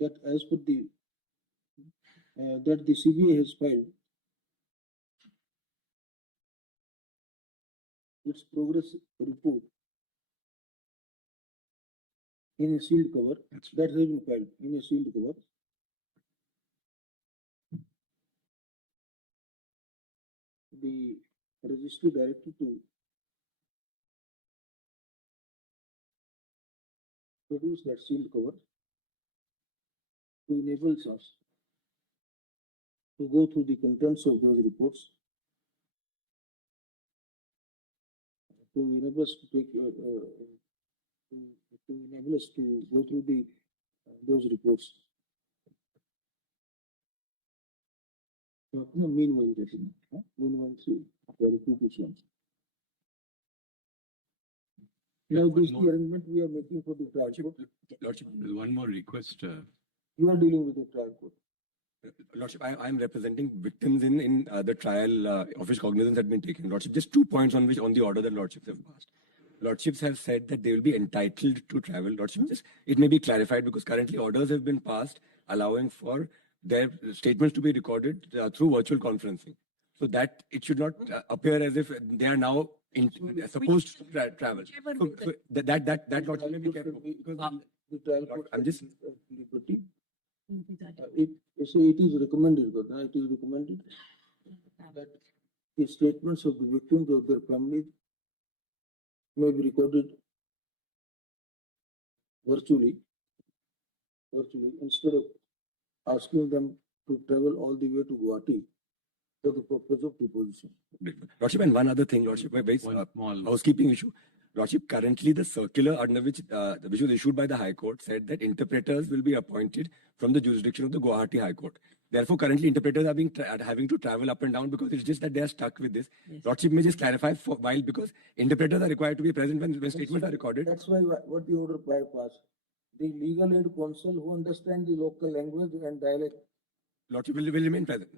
as per the that the CBI has filed its progress report in a sealed cover. That has been filed in a sealed cover. The registry directed to produce that sealed cover to enable us to go through the contents of those reports, to enable us to take, to enable us to go through the those reports. Meanwhile, now this is the arrangement we are making for the trial court. Lordship, One more request. You are dealing with the trial court. Lordship, I am representing victims in the trial of which cognizance had been taken. Lordship, just 2 points on the order that Lordships have passed. Lordships have said that they will be entitled to travel. Lordship, just it may be clarified because currently orders have been passed allowing for their statements to be recorded through virtual conferencing. So that it should not appear as if they are now supposed to travel. So that Lordship may be careful. The trial court. I'm just. It is recommended, but it is recommended that the statements of the victims or their families may be recorded virtually instead of asking them to travel all the way to Guwahati for the purpose of deposition. Lordship, and one other thing, Lordship, a very small housekeeping issue. Lordship, currently the circular under which was issued by the High Court said that interpreters will be appointed from the jurisdiction of the Guwahati High Court. Therefore, currently interpreters are having to travel up and down because it's just that they are stuck with this. Yes. Lordship may just clarify for while because interpreters are required to be present when statements are recorded. That's why what the order bypass. The legal aid counsel who understand the local language and dialect. Lordship will remain present.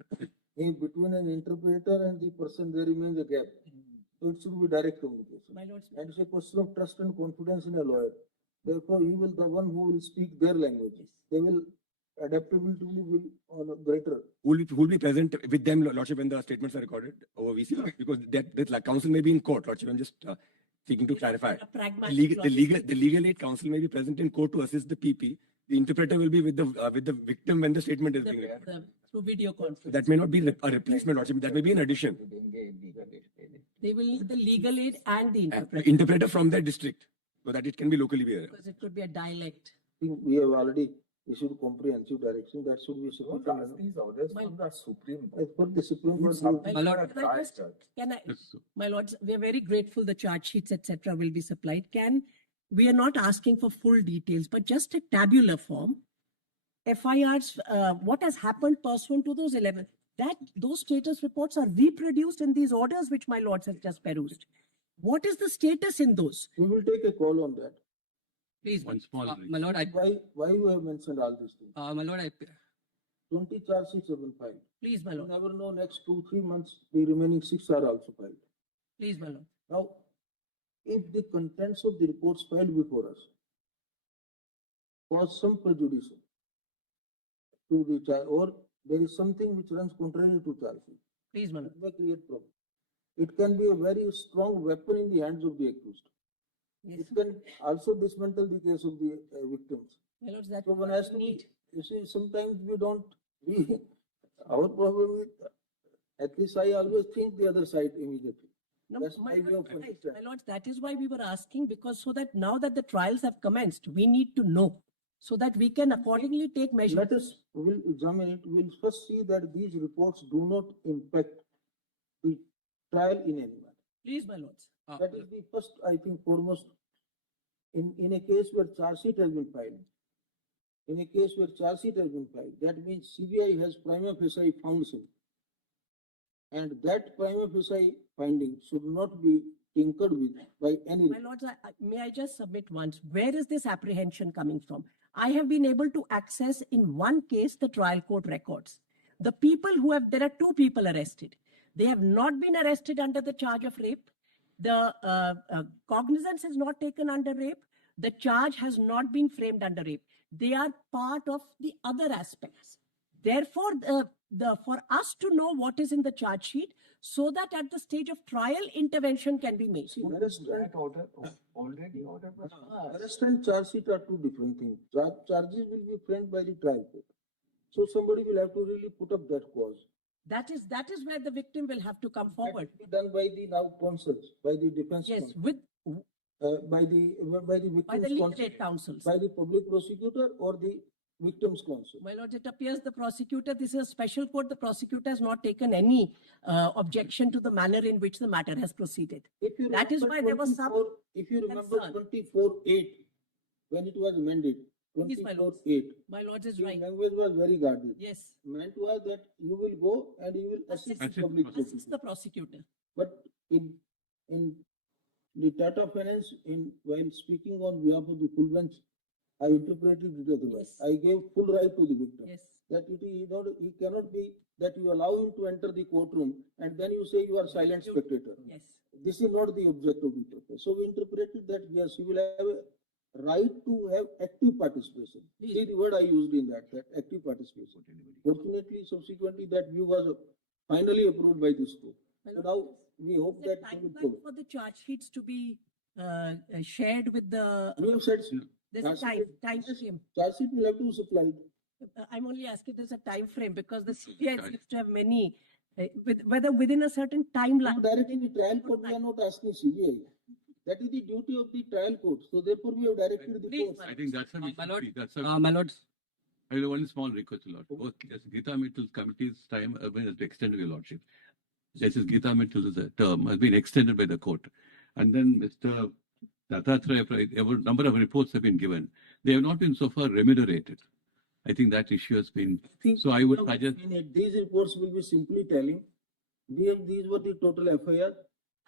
In between an interpreter and the person, there remains a gap. So it should be direct communication. And it's a question of trust and confidence in a lawyer. Therefore, he will the one who will speak their language. They will adaptability will on a greater. Who will be present with them, Lordship, when the statements are recorded over VC? Because that counsel may be in court, Lordship. I'm just seeking to clarify. The legal aid counsel may be present in court to assist the PP. The interpreter will be with the victim when the statement is being read. Through video conference. That may not be a replacement, Lordship. That may be an addition. They will need the legal aid and the interpreter. Interpreter from their district, so that it can be locally be. Because it could be a dialect. I think we have already issued comprehensive direction that should be sufficient. These orders from the Supreme Court. As per the Supreme Court. My lords, we are very grateful the charge sheets, etc., will be supplied. We are not asking for full details, but just a tabular form. FIRs, what has happened pursuant to those 11, those status reports are reproduced in these orders which my lords have just perused. What is the status in those? We will take a call on that. Please, one small. My lord, why you have mentioned all these things? my lord, 20 charge sheets have been filed. Please, my lord. You never know next 2-3 months the remaining 6 are also filed. Please, my lord. Now, if the contents of the reports filed before us cause some prejudice to the child, or there is something which runs contrary to charge sheet, please, my lord. it may create problem. It can be a very strong weapon in the hands of the accused. Yes. It can also dismantle the case of the victims. My lords, that so one has to need. You see, sometimes our problem is, at least I always think the other side immediately. No, that's my way of my lords, that is why we were asking, because so that now that the trials have commenced, we need to know so that we can accordingly take measures. Let us, we'll examine it. We'll first see that these reports do not impact the trial in any manner. Please, my lords. That is the first, I think, foremost. In a case where charge sheet has been filed, that means CBI has prima facie found something. And that prima facie finding should not be tinkered with by any. My lords, may I just submit once, where is this apprehension coming from? I have been able to access in one case the trial court records. The people there are 2 people arrested. They have not been arrested under the charge of rape. The cognizance is not taken under rape. The charge has not been framed under rape. They are part of the other aspects. Therefore, for us to know what is in the charge sheet, so that at the stage of trial, intervention can be made. Arrest already ordered. Arrest and charge sheet are 2 different things. Charges will be framed by the trial court. So somebody will have to really put up that cause. That is where the victim will have to come forward. That will be done by the now counsels, by the defense. Yes, counsel. with by the victim's legal aid counsels, by the public prosecutor or the victim's counsel. My lord, it appears the prosecutor, this is a special court, the prosecutor has not taken any objection to the manner in which the matter has proceeded. If you That is remember why there was some 24 If you remember concern. 24-8, when it was amended, Yes, my lord. 24-8, My lord is the right. language was very guarded. Yes. Meant was that you will go and you will assist the public Assist the prosecutor. prosecutor. But in the Tata Finance, while speaking on behalf of the full bench, I interpreted it otherwise. Yes. I gave full right to the victim. Yes. That he cannot be, that you allow him to enter the courtroom and then you say you are silent spectator. Yes. This is not the object of the purpose. So we interpreted that yes, he will have a right to have active participation. See the word I used in that active participation. Fortunately, subsequently, that view was finally approved by this court. So now we hope The that he will timeline follow. for the charge sheets to be shared with the. We have said There's a time frame. charge sheet will have to be supplied. I'm only asking there's a time frame because the CBI seems to have many, whether within a certain timeline. Directly the trial court, we are not asking CBI. That is the duty of the trial court. So therefore, we have directed the court. I think that's a My lord, that's a my lord, I have one small request, Lord. Both Justice Geeta Mittal's committee's time has been extended, Your Lordship. Justice Geeta Mittal's term has been extended by the court. And then Mr. Dattatreya, a number of reports have been given. They have not been so far remunerated. I think that issue has been. So I would suggest. These reports will be simply telling, these were the total FIR.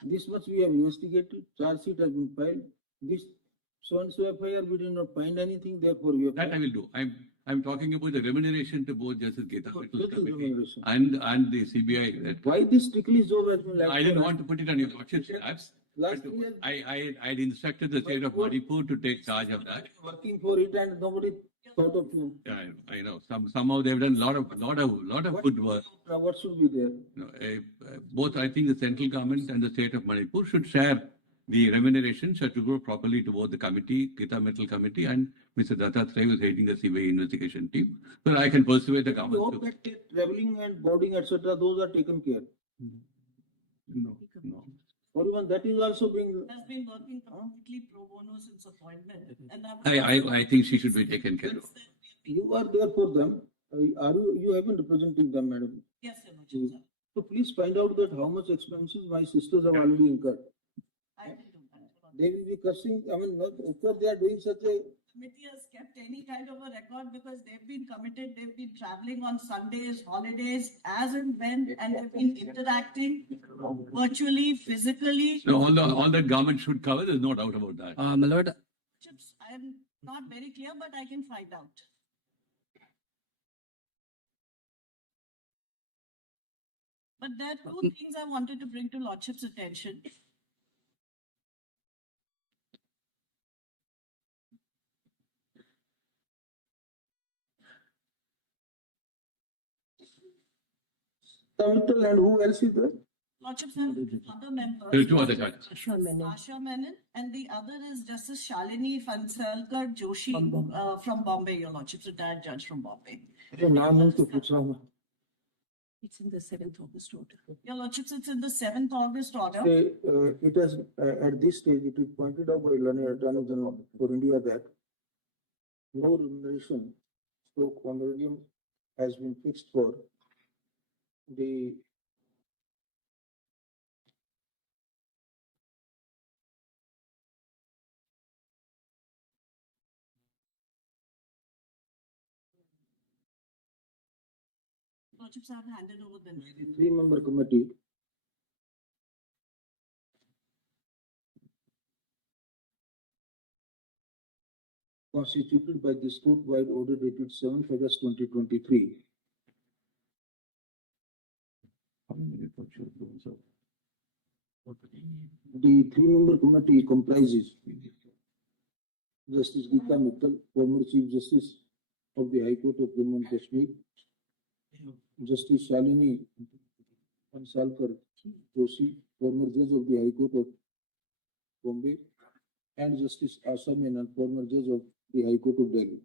This much we have investigated. Charge sheet has been filed. This so and so FIR, we did not find anything. Therefore, we have. That I will do. I'm talking about the remuneration to both Justice Geeta Mittal's committee remuneration? and the CBI. Why this strictly job has been left? I didn't want to put it on your Lordship's laps. Last year, I had instructed the state of Manipur to take charge of that. working for it and nobody thought of him. Yeah, I know. Somehow they've done a lot of good work. Now what should be there? You know, both I think the central government and the state of Manipur should share the remuneration, should go properly to both the committee, Geeta Mittal committee, and Mr. Dattatreya, who is heading the CBI investigation team. So I can persuade the We government hope that traveling and boarding, etc., those are taken care. No. Or even that is also being. Has been working completely pro bono since appointment. And I think she should be taken care of. You are there for them. You have been representing them, madam? Yes, Your Lordship, sir. So please find out that how much expenses my sisters have already incurred. I will do that. They will be cursing, I mean, not, of course they are doing such a. Committee has kept any kind of a record because they've been committed, they've been traveling on Sundays, holidays, as and when, and they've been interacting virtually, physically. So all that government should cover, there's no doubt about that. my lord, I am not very clear, but I can find out. But there are two things I wanted to bring to Lordship's attention. And who else is there? Lordship, sir, other members. There are two other judges. Asha Menon, and the other is Justice Shalini Phansalkar Joshi from Bombay, Your Lordship, retired judge from Bombay. It's in the 7th August order. Your Lordship, it's in the 7th August order. It has, at this stage, it is pointed out by Learned Attorney General for India that no remuneration stroke honorarium has been fixed for the Lordships have handed over the. three-member committee constituted by this court-wide order dated 7th August 2023. The three-member committee comprises Justice Geeta Mittal, former Chief Justice of the High Court of Jammu and Kashmir, Justice Shalini Phansalkar Joshi, former Judge of the High Court of Bombay, and Justice Asha Menon, former Judge of the High Court of Delhi.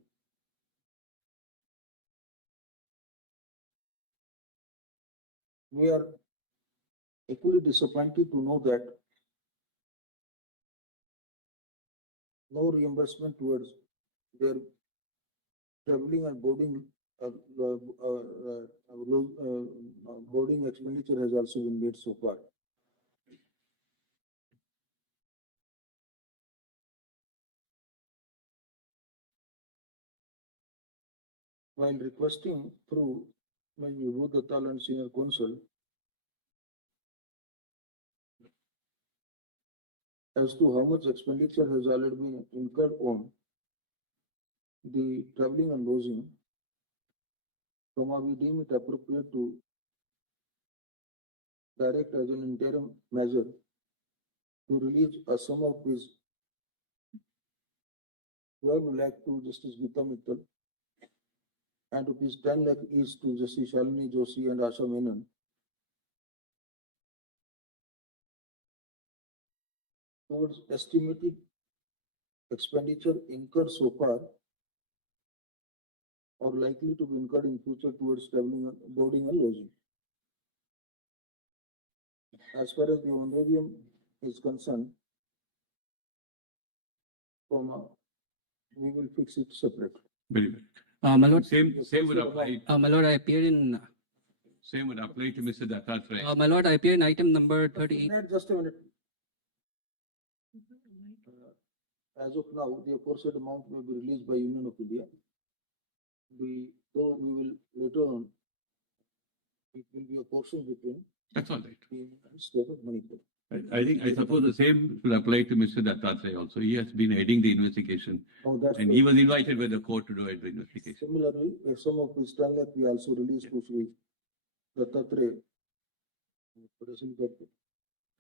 We are equally disappointed to know that no reimbursement towards their traveling and boarding, boarding expenditure has also been made so far. While requesting through when you the Tal and senior counsel as to how much expenditure has already been incurred on the traveling and lodging, we deem it appropriate to direct as an interim measure to release a sum of this 12 lakh to Justice Gita Mittal and rupees 10 lakh each to Justice Shalini Joshi and Asha Menon towards estimated expenditure incurred so far or likely to be incurred in future towards traveling, boarding and lodging. As far as the honorarium is concerned, we will fix it separately. Very good. My lord, Same would apply. my lord, I appear in. Same would apply to Mr. Dattatreya. My lord, I appear in item number 38. Just a minute. As of now, the aforesaid amount may be released by Union of India. Though we will later on, it will be a portion between. That's all right. The State of Manipur. I suppose the same will apply to Mr. Dattatreya also. He has been heading the investigation. Oh, that's and good. he was invited by the court to do the investigation. Similarly, a sum of this 10 lakh we also released to Sri Dattatreya,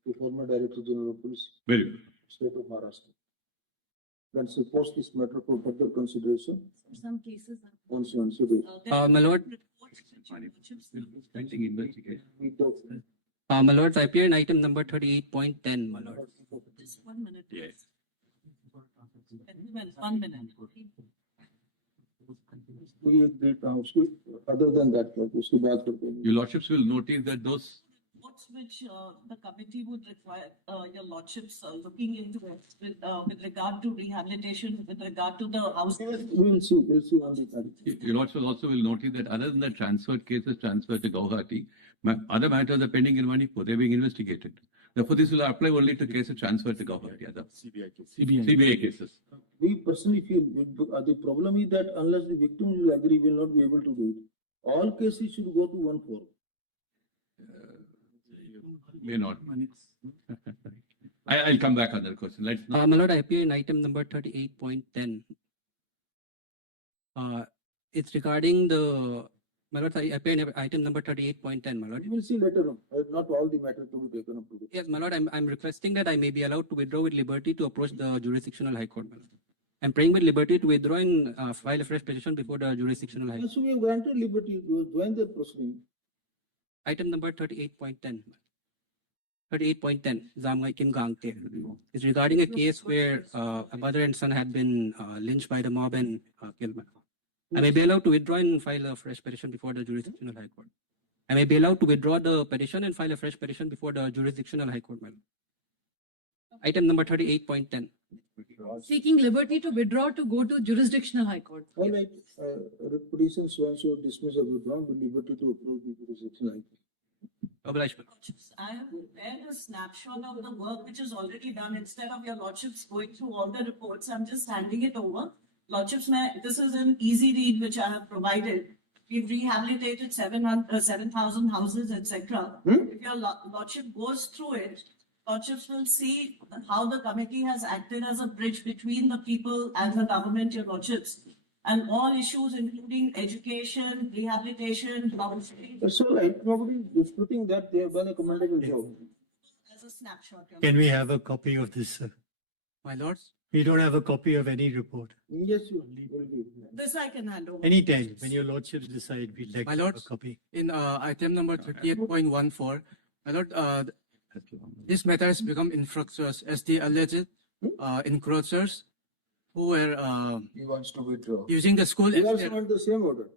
the former Director General of Police, Very good. State of Maharashtra. Then suppose this matter for further consideration. Some cases. Once you answer it. My lord, Pending investigation. my lord, I appear in item number 38.10, my lord. Just 1 minute. Yes. 1 minute. Other than that, उसके बाद करते हैं. Your lordships will notice that those Reports which the committee would require your lordships looking into it with regard to rehabilitation, with regard to the house. We will see on the time. Your lordships also will notice that other than the transferred cases transferred to Guwahati, other matters are pending in Manipur. They're being investigated. Therefore, this will apply only to cases transferred to Guwahati. Other CBI cases. We personally feel the problem is that unless the victims will agree, we will not be able to do it. All cases should go to one forum. May not. I'll come back on that question. Let's not. My lord, I appear in item number 38.10. It's regarding the. My lord, I appear in item number 38.10, my lord. We will see later on. Not all the matter to be taken up today. Yes, my lord, I'm requesting that I may be allowed to withdraw with liberty to approach the jurisdictional high court, my lord. I'm praying with liberty to withdraw and file a fresh petition before the jurisdictional high court. So we have granted liberty to join the proceeding. Item number 38.10. 38.10, Zamgai Kim Gangte. It's regarding a case where a mother and son had been lynched by the mob and killed. I may be allowed to withdraw and file a fresh petition before the jurisdictional high court. I may be allowed to withdraw the petition and file a fresh petition before the jurisdictional high court. Item number 38.10. Seeking liberty to withdraw to go to jurisdictional high court. All right, petition so and so dismiss or withdraw with liberty to approach the jurisdictional high court. I have prepared a snapshot of the work which is already done. Instead of your lordships going through all the reports, I'm just handing it over. Lordships, this is an easy read which I have provided. We've rehabilitated 7,000 houses, etc. If your lordship goes through it, lordships will see how the committee has acted as a bridge between the people and the government, your lordships. And all issues including education, rehabilitation, housing. That's all right. Nobody is disputing that. They have done a commendable job. As a snapshot. Can we have a copy of this, sir? My lords? We don't have a copy of any report. Yes, you will be. This I can hand over. Anytime, when your lordships decide, we'd like My to have a lords, copy. in item number 38.14, my lord, this matter has become infructuous as the alleged encroachers who were He wants to withdraw. using the school You as also their... want the same order.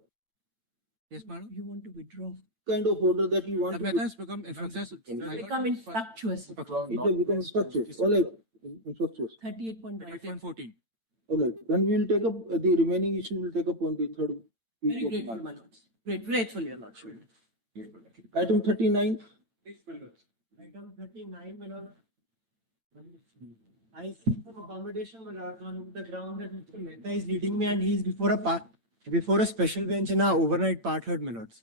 Yes, madam. You want to withdraw? Kind of order that you want The to matter has become infructuous. Become infructuous. It will become structured. All right, infructuous. 38.14. 38.14. All right, then we will take up the remaining issue. We'll take up on the third Very week of grateful, March. my lords. Grateful, your lordship. Item 39. Item 39, my lord. I seek some accommodation, my lord, on the ground that Mr. Mehta is leading me and he is before a special bench in our overnight part heard, my lords.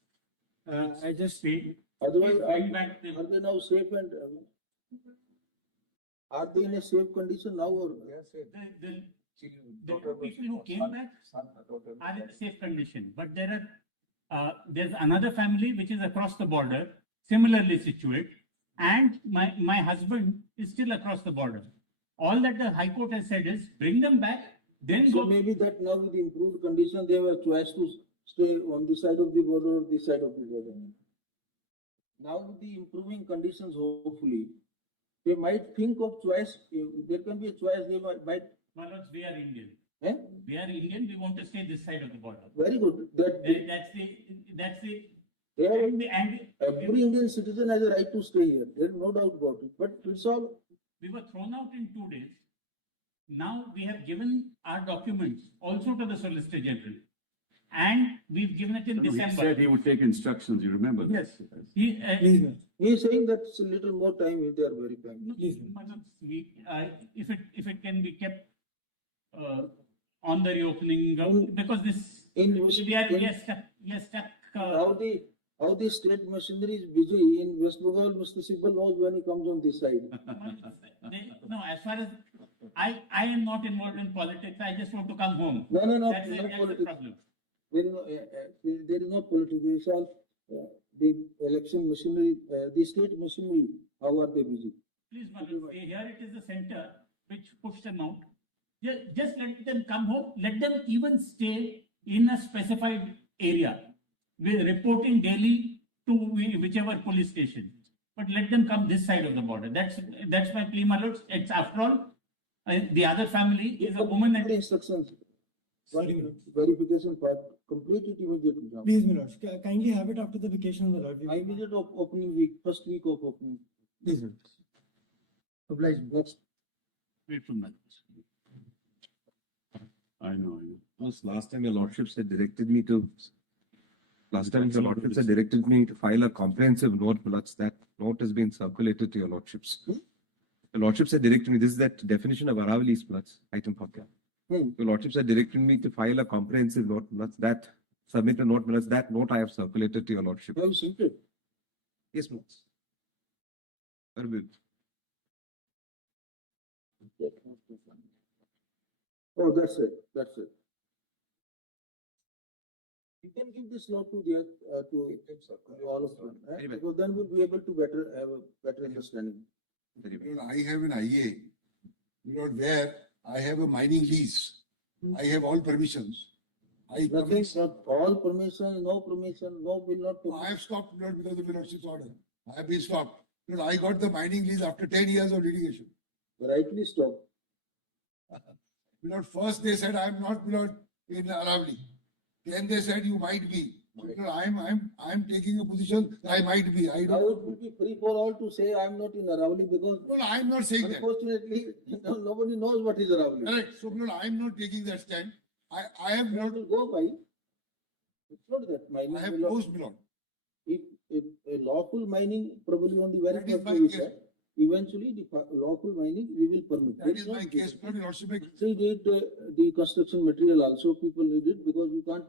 I just see. Otherwise, are they now safe and are they in a safe condition now or? The two people who came back are in a safe condition, but there's another family which is across the border, similarly situated, and my husband is still across the border. All that the High Court has said is bring them back, then So go. maybe that now with the improved condition, they have a choice to stay on this side of the border or this side of the border. Now with the improving conditions, hopefully, they might think of choice. There can be a choice. They might. My lords, we are Indian. Eh? We are Indian. We want to stay this side of the border. Very good. That's the. They have, And every Indian citizen has a right to stay here. There is no doubt about it. But it's all. We were thrown out in 2 days. Now we have given our documents also to the Solicitor General, and we've given it in He December. said he would take instructions, you remember? Yes. He, He is saying that it's a little more time if they are very kind. if it can be kept on the reopening, because this we are stuck. How the state machinery is busy in West Bengal, Mr. Sibal knows when he comes on this side. No, as far as I am not involved in politics. I just want to come home. No, That's not the politics. problem. There is no politics. There is all the election machinery, the state machinery. How are they busy? Please, madam, here it is the center which pushed them out. Just let them come home. Let them even stay in a specified area with reporting daily to whichever police station. But let them come this side of the border. That's my plea, my lords. It's after all, the other family is a woman and instructions. Verification part. Complete it immediately. Now. Please, my lords, kindly have it after the vacation, my lord. I visit of opening week, first week of opening. Please, my lords. Oblige. Next. Grateful, my lords. I know. Last time your lordships had directed me to. Last time your lordships had directed me to file a comprehensive note, but that note has been circulated to your lordships. The lordships had directed me. This is that definition of Aravali's plots, item 40. Your lordships had directed me to file a comprehensive note. That submit a note. That note I have circulated to your lordship. Have you sent it? Yes, please. Oh, that's it. That's it. You can give this note to the to all of them, because then we'll be able to have a better understanding. I have an IA, where I have a mining lease. I have all permissions. Nothing, not all permission, no permission, no will not. I have stopped because of the lordship's order. I have been stopped. I got the mining lease after 10 years of litigation. Rightly stopped. First they said I am not in Aravali. Then they said you might be. I'm taking a position that I might be. I don't. Now it will be free for all to say I am not in Aravali because. No, I'm not saying that. Unfortunately, nobody knows what is Aravali. Correct. So I'm not taking that stand. I have not. Will go by. It's not that mining. I have closed Milord. If a lawful mining probably on the very That is first my place, case. eventually the lawful mining we will permit. That is my case. Not your lordship. They need the construction material also. People need it because we can't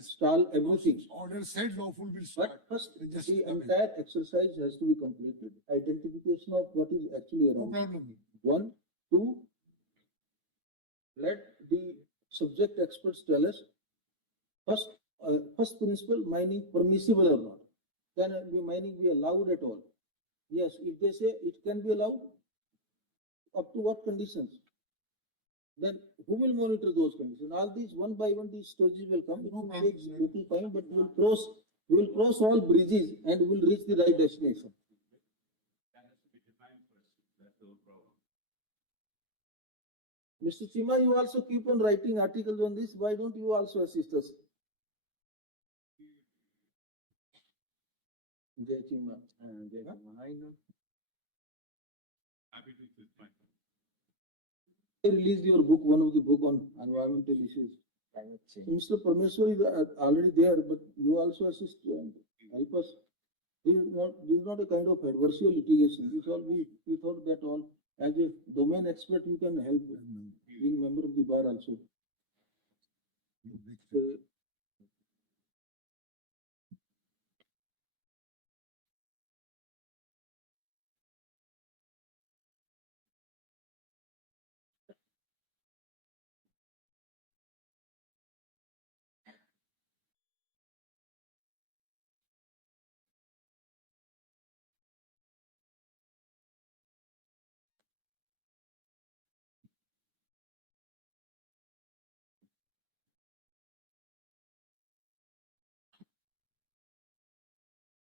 stall everything. Order said lawful will start. But first, the entire exercise has to be completed. Identification of what is actually around. No problem. 1, 2. Let the subject experts tell us first principle, mining permissible or not. Can mining be allowed at all? Yes, if they say it can be allowed, up to what conditions? Then who will monitor those conditions? All these one by one, these stages will come. It will take little time, but we will cross all bridges and we will reach the right destination. Mr. Chima, you also keep on writing articles on this. Why don't you also assist us? Jai Chima. Happy to assist. I released your book, one of the book on environmental issues. So Mr. Parmeshwar is already there, but you also assist and help us. This is not a kind of adversarial litigation. This all we thought that all as a domain expert you can help being member of the bar also.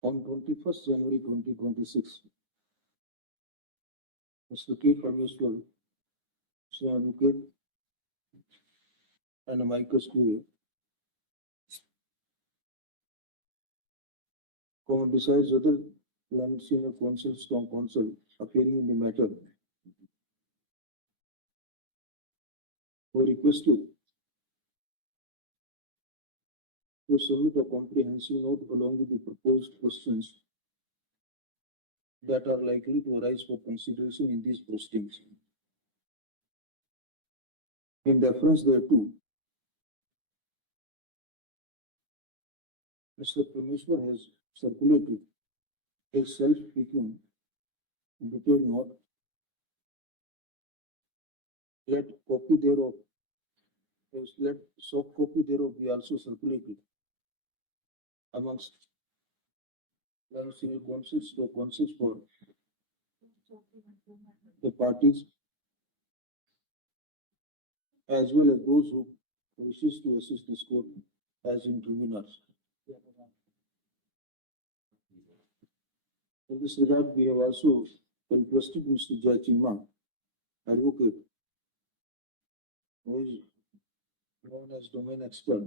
On 21st January 2026, Mr. K. Parmeshwar, Sir Advocate, and Amicus Curiae, besides other learned senior counsel, strong counsel appearing in the matter, we request you to submit a comprehensive note along with the proposed questions that are likely to arise for consideration in these proceedings. In deference thereto, Mr. Parmeshwar has circulated a self-speaking detailed note. Let soft copy thereof be also circulated amongst senior counsels or counsels for the parties, as well as those who wishes to assist this court as interveners. In this regard, we have also requested Mr. Jai Chimma, advocate, who is known as domain expert,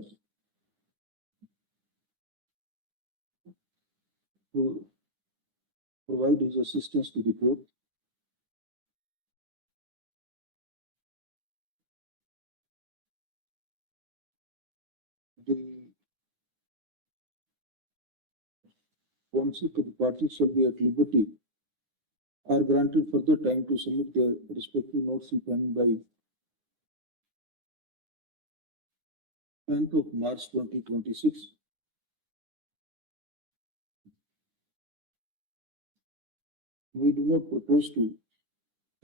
to provide his assistance to the court. The counsel to the parties shall be at liberty are granted further time to submit their respective notes if any by 10th of March 2026. We do not propose to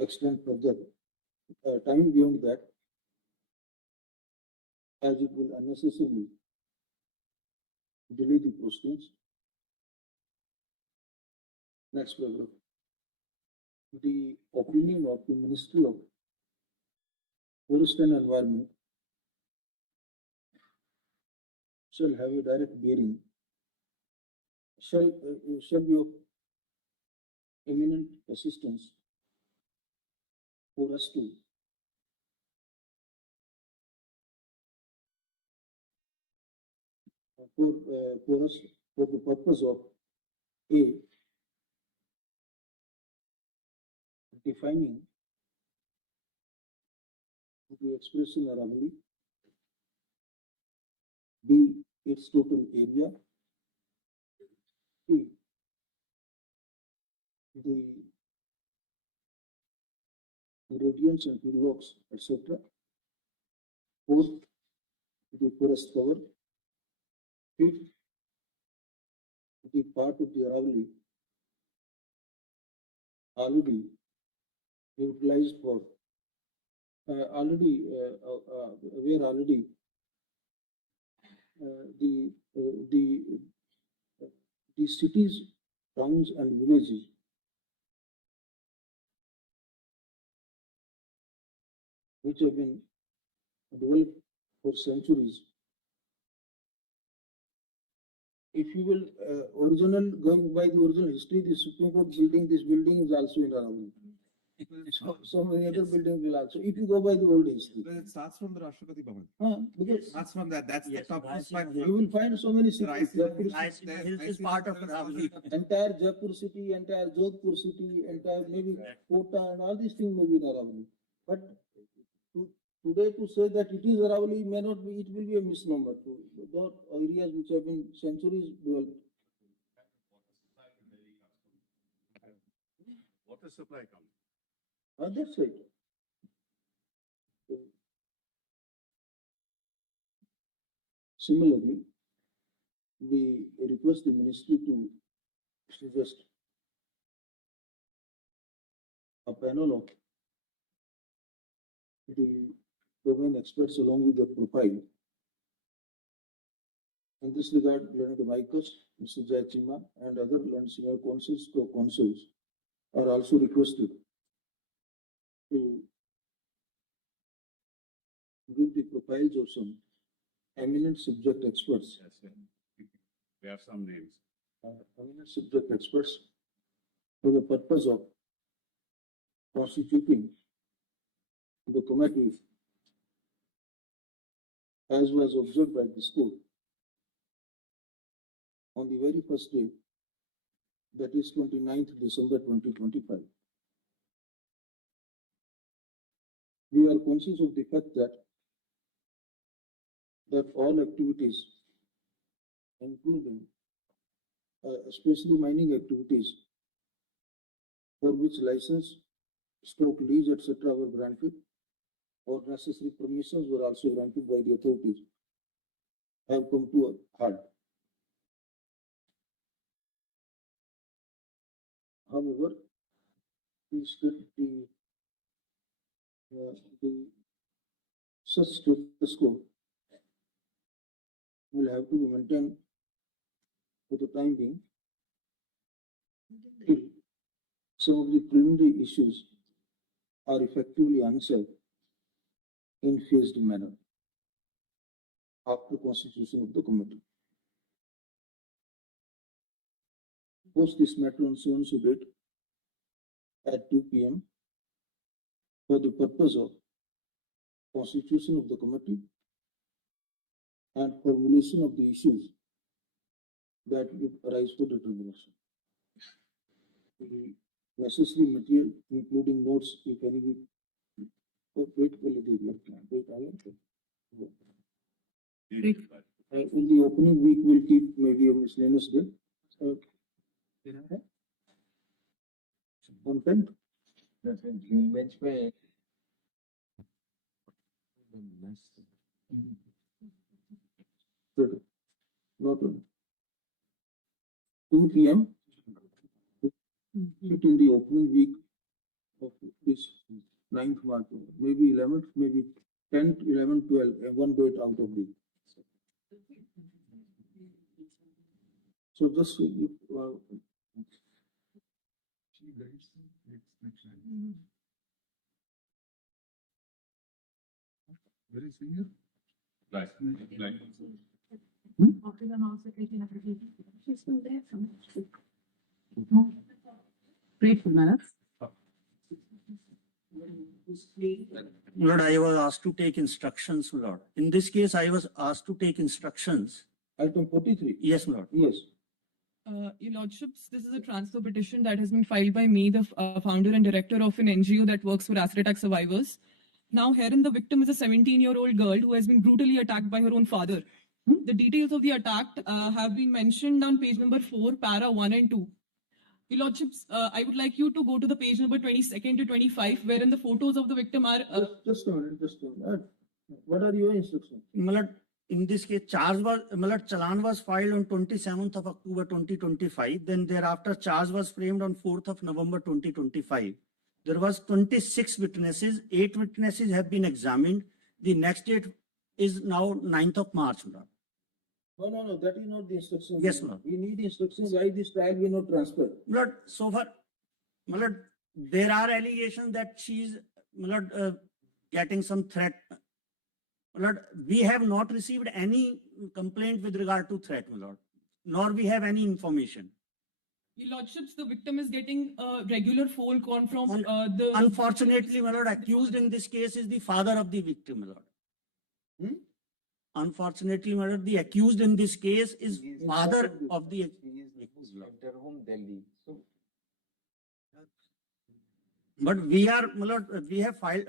extend further time beyond that, as it will unnecessarily delay the proceedings. Next paragraph. The opinion of the Ministry of Forest and Environment shall have a direct bearing, shall be of eminent assistance for us to for the purpose of A, defining the expression anomally, B, its total area, C, the gradients and hillocks, etc. Fourth, the forest cover. Fifth, the part of the anomally already utilized for where already the cities, towns, and villages which have been developed for centuries. If you will going by the original history, the Supreme Court building, this building is also in Aravali. So many other buildings will also. If you go by the old history, But it starts from the Rashtrapati Bhavan. because That's from that. That's the top. you will find so many cities. This is part of Aravali. Entire Jaipur city, entire Jodhpur city, entire maybe Kota, and all these things may be in Aravali. But today to say that it is Aravalli may not be, it will be a misnomer to those areas which have been centuries developed. Water supply comes. That's right. Similarly, we request the ministry to suggest a panel of the domain experts along with the profile. In this regard, Learned Vicus, Mr. Jayachima, and other learned senior counsels, co-counsels are also requested to give the profiles of some eminent subject experts. Yes, yeah. We have some names. Eminent subject experts for the purpose of constituting the committee as was observed by this court on the very first day, that is 29th December 2025. We are conscious of the fact that all activities, including especially mining activities, for which license, stroke lease, etc. were granted, or necessary permissions were also granted by the authorities, have come to a halt. However, the such status quo will have to be maintained for the time being till some of the preliminary issues are effectively answered in phased manner after constitution of the committee. Post this matter on so-and-so date at 2 p.m. for the purpose of constitution of the committee and formulation of the issues that will arise for determination. The necessary material, including notes, if any, in the opening week, we'll keep maybe a miscellaneous day. On 10th. Not on 2 p.m. It in the opening week of this 9th March, maybe 11th, maybe 10th, 11th, 12th, one date out of the. So just if, Very senior. Right. Grateful minutes. Lord, I was asked to take instructions, Lord. In this case, I was asked to take instructions. Item 43. Yes, Lord. Yes. Your Lordships, this is a transfer petition that has been filed by me, the founder and director of an NGO that works for acid attack survivors. Now, herein the victim is a 17-year-old girl who has been brutally attacked by her own father. The details of the attack have been mentioned on page number 4, para 1 and 2. Your Lordships, I would like you to go to the page number 22nd to 25, wherein the photos of the victim are... Just a minute. What are your instructions? In this case, challan was filed on 27th of October 2025. Then thereafter, charge was framed on 4th of November 2025. There was 26 witnesses. 8 witnesses have been examined. The next date is now 9th of March. No, that is not the instruction. Yes, Lord. We need instructions why this trial will not transfer. Lord, so far, there are allegations that she is getting some threat. Lord, we have not received any complaint with regard to threat, my Lord, nor we have any information. Your Lordships, the victim is getting a regular phone call from the... Unfortunately, my Lord, accused in this case is the father of the victim, my Lord. Unfortunately, my Lord, the accused in this case is father of the victim. But we are, my Lord, we have filed,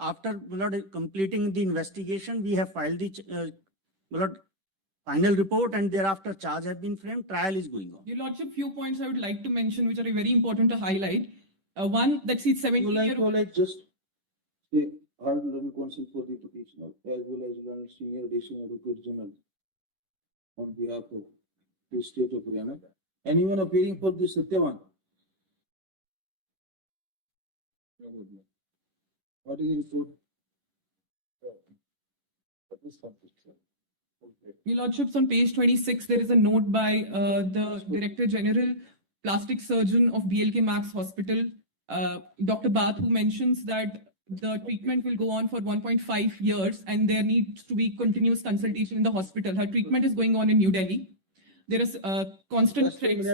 after my lord, completing the investigation, we have filed the my lord, final report, and thereafter charge has been framed. Trial is going on. Your Lordship, few points I would like to mention, which are very important to highlight. One, that seats 17-year-old. Just say hard learned counsel for the petitioner as well as learned senior additional advocate general on behalf of the state of Haryana. Anyone appearing for this Satyavan? What is the report? Your Lordships, on page 26, there is a note by the Director General, Plastic Surgeon of BLK Max Hospital, Dr. Bath, who mentions that the treatment will go on for 1.5 years and there needs to be continuous consultation in the hospital. Her treatment is going on in New Delhi. There is constant threats.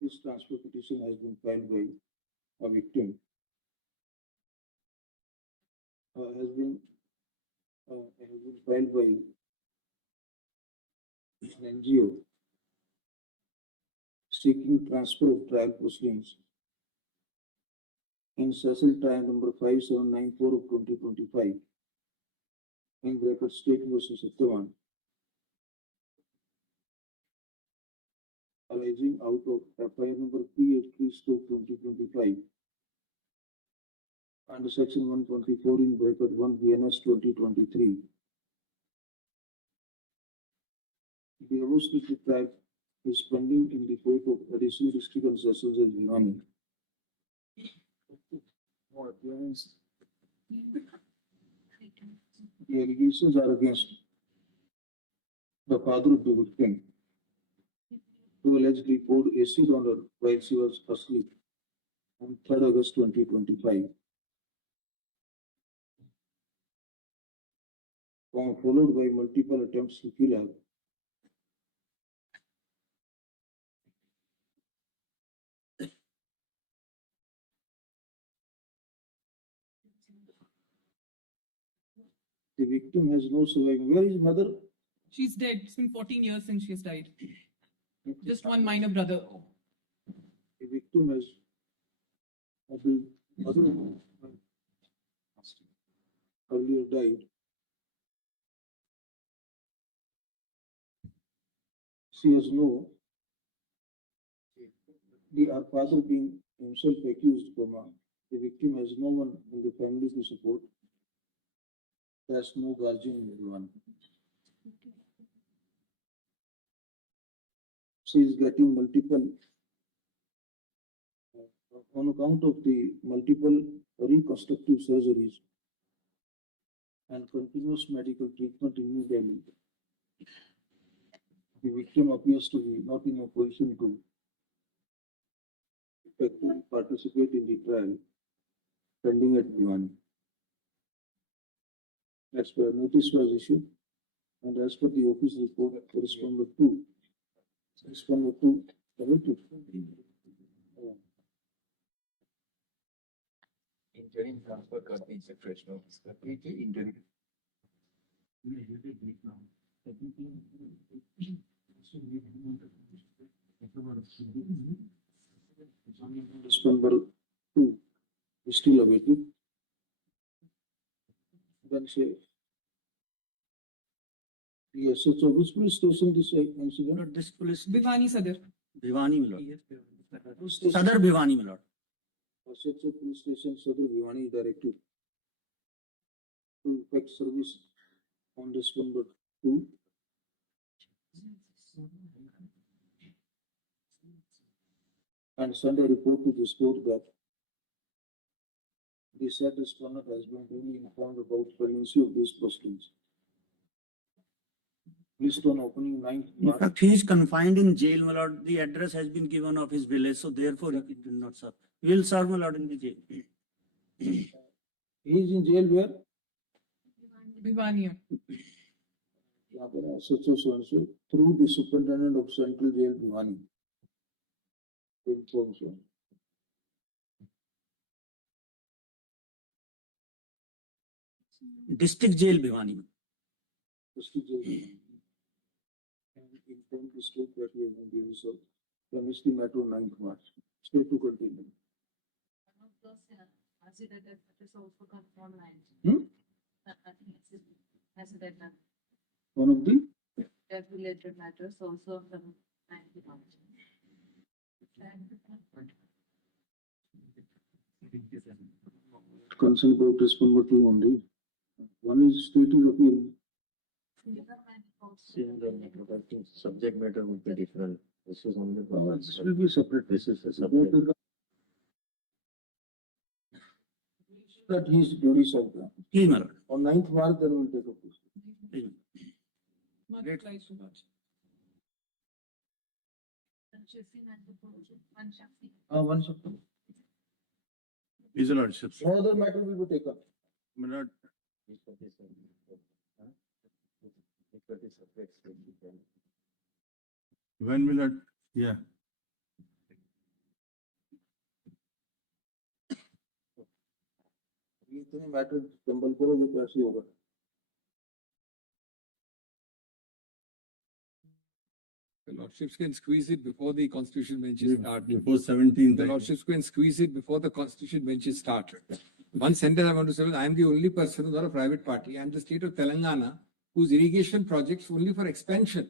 This transfer petition has been filed by a victim. Has been filed by an NGO seeking transfer of trial proceedings in session trial number 5794 of 2025 in bracket State versus Satyavan, arising out of FIR number 383/2025 under section 124 in bracket 1 BNS 2023. The above stated trial is pending in the court of Additional District and Sessions in Bhiwani. The allegations are against the father of the victim, who allegedly poured acid on her while she was asleep on 3rd August 2025, followed by multiple attempts to kill her. The victim has no surviving. Where is mother? She's dead. It's been 14 years since she has died. Just one minor brother. The victim has the mother earlier died. She has no, her father being himself accused, the victim has no one in the family to support. There's no guardian in everyone. She is getting multiple, on account of the multiple reconstructive surgeries and continuous medical treatment in New Delhi. The victim appears to be not in a position to effectively participate in the trial pending at Bhiwani. As per notice was issued, and as per the office report, correspondent to committee. Interim transfer कर दीजिए fresh notice कर दीजिए interim. Number 2 is still awaiting. Then say, yes, so which police station this incident? This police Bhiwani, Sadar. Bhiwani, my lord. Sadar Bhiwani, my lord. SHO police station, Sadar Bhiwani directed to effect service on this number 2. And send a report to this court that the said respondent has been duly informed about pendency of these proceedings. List on opening 9th In March. fact, he is confined in jail, my lord. The address has been given of his village, so therefore he did not serve. He will serve, my lord, in the jail. He is in jail where? Bhiwani. SHO so through the superintendent of Central Jail Bhiwani. District Jail Bhiwani. District Jail. And inform the state that we have been given so from which the matter on 9th March. State to continue. One of the related matters also from 9th March. Concern about test number 2 only. One is stating appeal. Subject matter would be different. This is only. This will be separate. This is a separate. That his duties are done. Please, my lord. On 9th March, then we will take up this. Great. Right, Lord. One second. Is a lordship. No other matter will be taken. My lord. When will that? Yeah. इतने matter संबल करोगे तो ऐसे होगा. The lordships can squeeze it before the constitution benches start. Before 17th. The lordships can squeeze it before the constitution benches start. One sentence I want to say is I am the only person who's not a private party. I am the state of Telangana whose irrigation projects only for expansion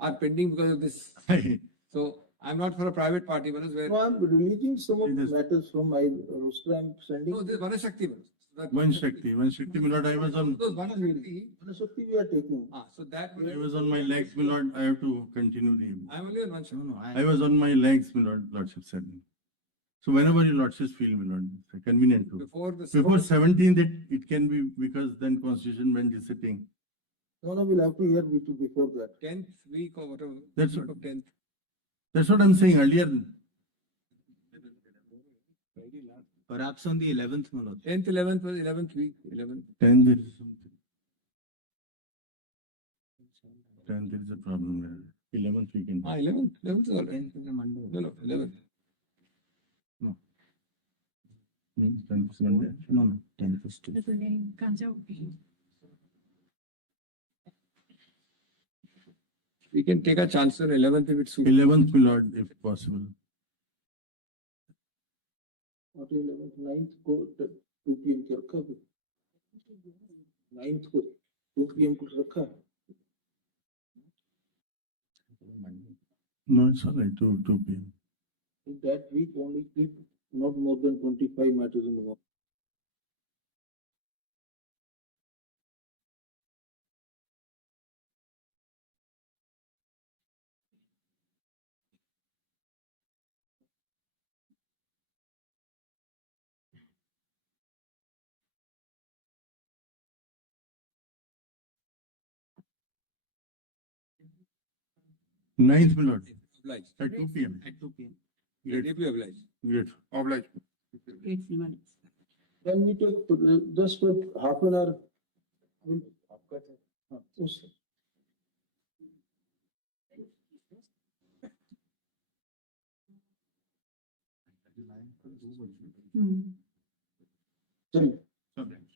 are pending because of this. So I'm not for a private party. Where No, I'm releasing some of the matters from my roster. I'm sending. no, this Vanashakti. One Shakti, my lord, I was on. Vanashakti we are taking. So that I was on my legs, my lord. I have to continue the. I'm only on one Shakti. No, I was on my legs, my lord. Lordship said. So whenever your lordships feel, my lord, it's convenient to. Before the 17th, it can be because then constitution bench is sitting. No, we'll have to hear before that. 10th week or whatever. That's week what- of 10th. That's what I'm saying earlier. Perhaps on the 11th, my lord. 10th, 11th was 11th week. 11th. 10th there is something. 10th there is a problem there. 11th we can. 11th. 11th is all right. 10th is a Monday. No, 11th. No. 10th is Monday. No, 10th is Tuesday. We can take a chance on 11th if it's 11th, my lord, if possible. Not 11th, 9th को 2 PM के रखा है. 9th को 2 PM को रखा है. No, it's all right. 2 p.m. In that week only keep not more than 25 matters in the work. Ninth, my lord. Obliged. At 2 p.m. At 2 p.m. You're deeply obliged. Great. Obliged. Then we take just half an hour. Subject.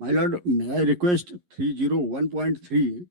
My lord, may I request 301.3?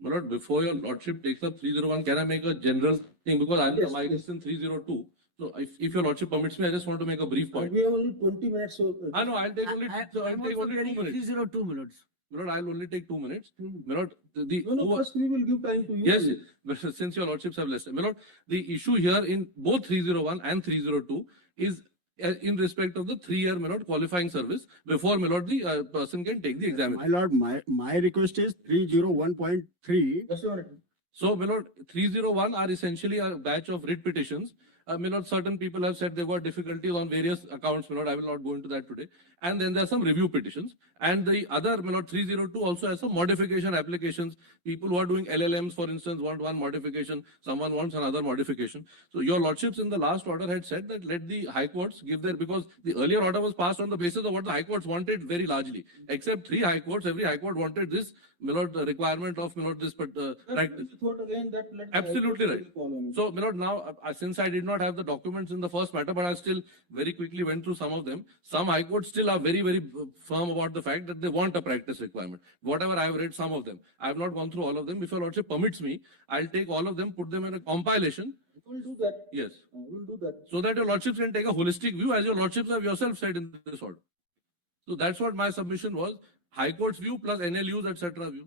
My lord, before your lordship takes up 301, can I make a general thing? Because I'm Yes, the mic is in 302. So if your lordship permits me, I just want to make a brief point. We have only 20 minutes. So I know, I'll take only, I'll take only 2 minutes. 302 minutes. My lord, I'll only take 2 minutes. My lord, first we will give time to you. Yes, but since your lordships have less time. My lord, the issue here in both 301 and 302 is in respect of the 3-year, my lord, qualifying service before, my lord, the person can take the examination. My lord, my request is 301.3. So, my lord, 301 are essentially a batch of writ petitions. My lord, certain people have said they've got difficulties on various accounts, my lord. I will not go into that today. And then there are some review petitions. And the other, my lord, 302 also has some modification applications. People who are doing LLMs, for instance, want one modification. Someone wants another modification. So, your lordships in the last order had said that let the high courts give their, because the earlier order was passed on the basis of what the high courts wanted very largely. Except 3 high courts, every high court wanted this, my lord, the requirement of, my lord, this practice. Absolutely right. So, my lord, now, since I did not have the documents in the first matter, but I still very quickly went through some of them. Some high courts still are very, very firm about the fact that they want a practice requirement. Whatever I have read, some of them. I have not gone through all of them. If your lordship permits me, I'll take all of them, put them in a compilation. We'll do that. Yes. We'll do that. So that your lordships can take a holistic view, as your lordships have yourself said in this order. So that's what my submission was. High Court's view plus NLU's, etc. view.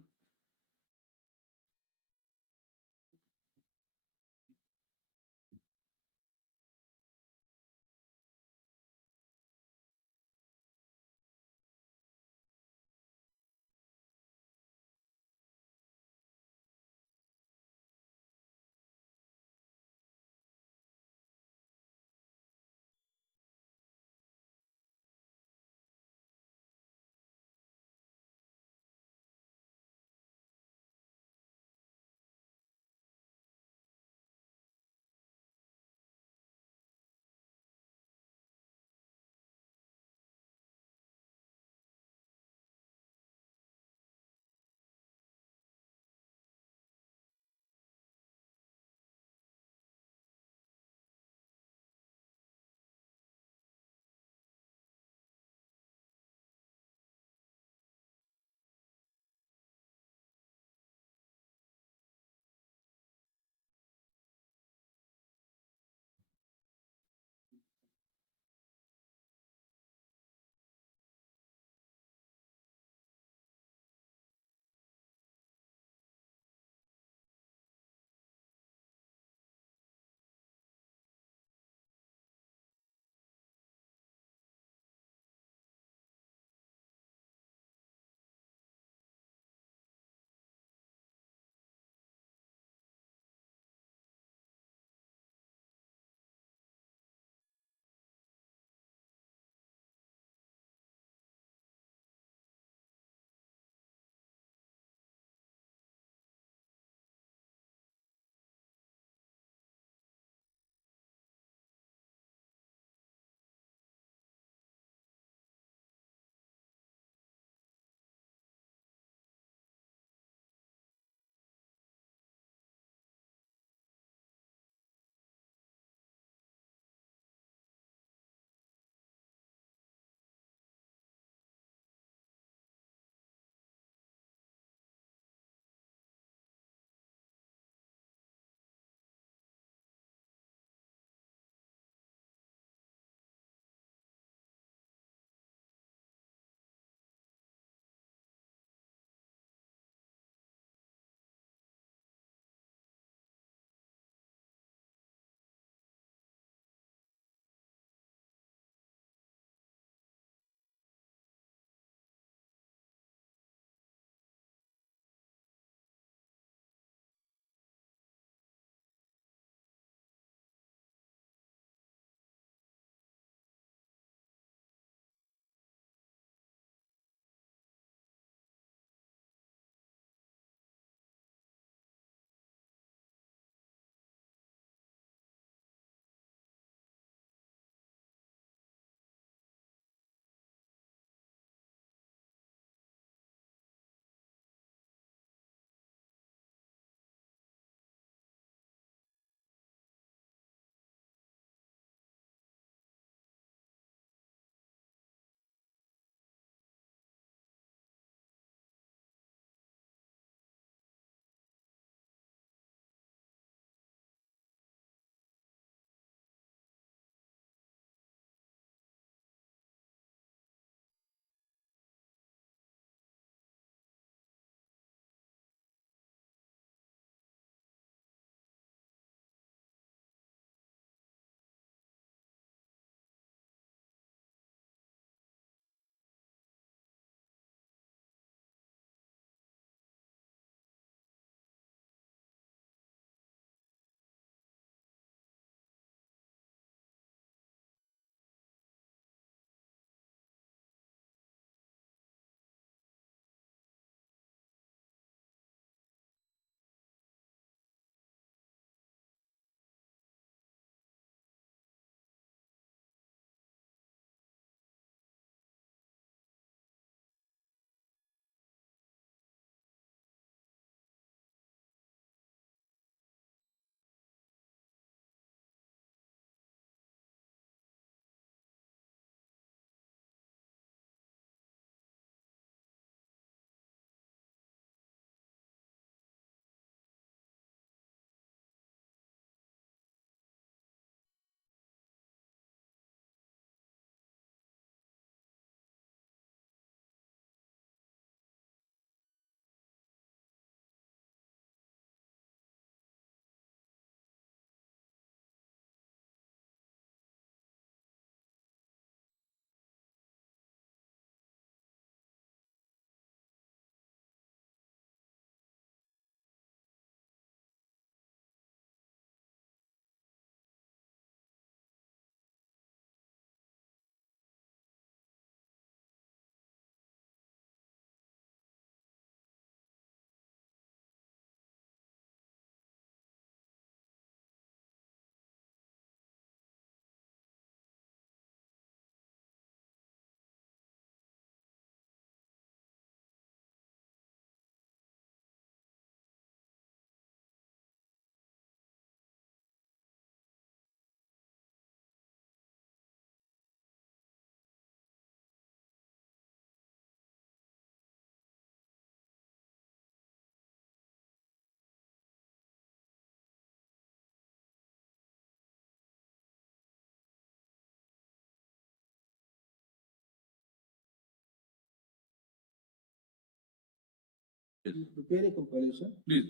Prepare a compilation. Please.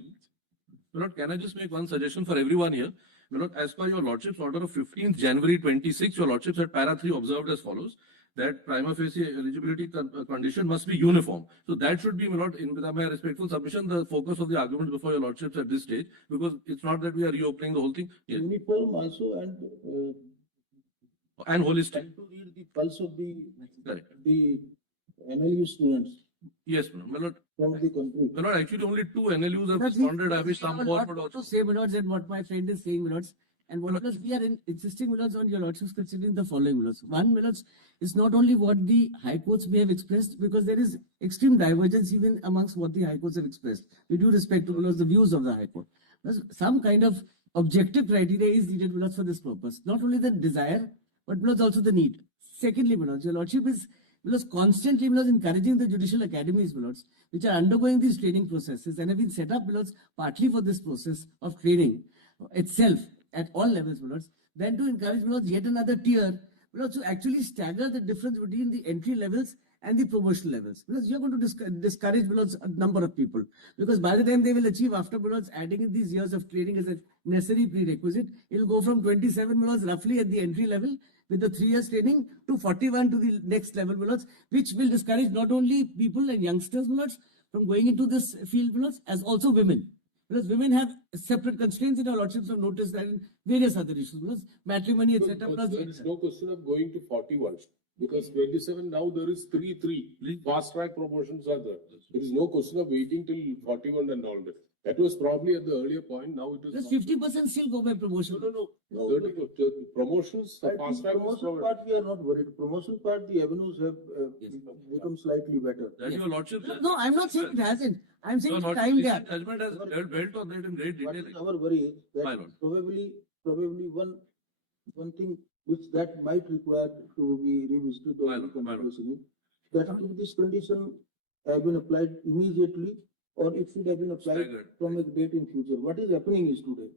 My lord, can I just make one suggestion for everyone here? My lord, as per your lordship's order of 15th January 26, your lordships at para 3 observed as follows, that prima facie eligibility condition must be uniform. So that should be, my lord, in with my respectful submission, the focus of the argument before your lordships at this stage, because it's not that we are reopening the whole thing. Yes. Uniform also And holistic. and to read the pulse of Correct. the NLU students Yes, my lord. from the country. My lord, actually only 2 NLUs have But we- responded. I wish some more would to also. say, my lords, and what my friend is saying, my lords, and what else we are insisting, my lords, on your lordships considering the following, my lords. One, my lords, is not only what the high courts may have expressed, because there is extreme divergence even amongst what the high courts have expressed. We do respect to, my lords, the views of the high court. Thus, some kind of objective criteria is needed, my lords, for this purpose. Not only the desire, but my lords, also the need. Secondly, my lords, your lordship is constantly, my lords, encouraging the judicial academies, my lords, which are undergoing these training processes and have been set up, my lords, partly for this process of training itself at all levels, my lords, then to encourage, my lords, yet another tier, my lords, to actually stagger the difference between the entry levels and the promotional levels. Because you're going to discourage, my lords, a number of people. Because by the time they will achieve after, my lords, adding in these years of training as a necessary prerequisite, it will go from 27, my lords, roughly at the entry level, with the 3 years training, to 41 to the next level, my lords, which will discourage not only people and youngsters, my lords, from going into this field, my lords, as also women. Because women have separate constraints in our lordships of notice and various other issues, because matrimony, etc. There is no question of going to 41, because 27 now there is 3 fast track promotions are there. There is no question of waiting till 41 and all that. That was probably at the earlier point. Now it is. Because 50% still go by promotion. No. Promotions, the fast track. Promotion part we are not worried. Promotion part, the avenues have become slightly better. That your lordship. No, I'm not saying it hasn't. I'm saying Your the lordship, time this gap. judgment has dealt on that in great What detail. is our worry is My that lord. probably one thing which that might require to be revisited or reconsidered, that if this condition have been applied immediately or it should have been applied from a date in future. What is happening is today.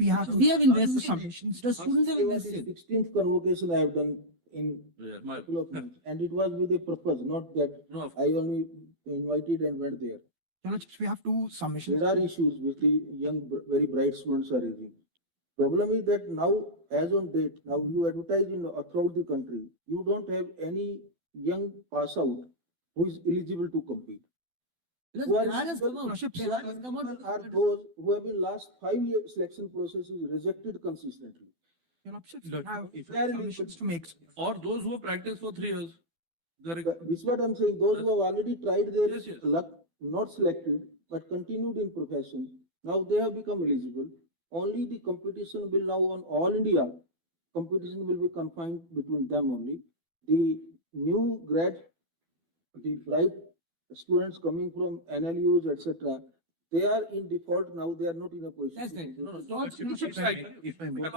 We have invested. The students have invested. 16th convocation I have done in couple of months, and it was with a purpose, not that I only invited and went there. We have two submissions. There are issues which the young, very bright students are raising. Problem is that now, as on date, now you advertise in throughout the country, you don't have any young pass out who is eligible to compete. Who are those who have been last 5 years selection processes rejected consistently. To make. Or those who have practiced for 3 years. This is what I'm saying. Those who have already tried their luck, not selected, but continued in profession, now they have become eligible. Only the competition will now on all India, competition will be confined between them only. The new grad, the bright students coming from NLUs, etc., they are in default now. They are not in a position. That's right. If I may. I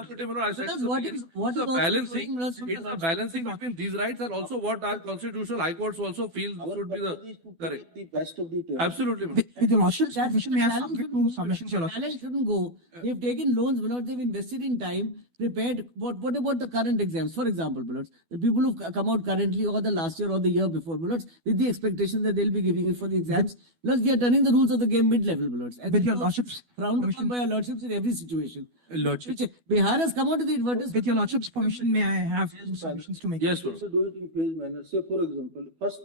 said, Because what is it's a also balancing, going on it's a balancing between these rights and also what our constitutional high courts also feel should be the correct. The best of the terms. Absolutely. With the lordship's permission, may I submit two submissions, your lordship? Talent shouldn't go. They've taken loans, but they've invested in time, prepared. What about the current exams? For example, Bullets, the people who've come out currently or the last year or the year before, Bullets, with the expectation that they'll be giving it for the exams, plus they are turning the rules of the game mid-level, Bullets. With your lordship's frowned upon by our lordships in every situation. Lordship. Bihar has come out to the advertisement. With your lordship's permission, may I have two submissions to make? Yes, sir. So do it in phase manner. Say, for example, first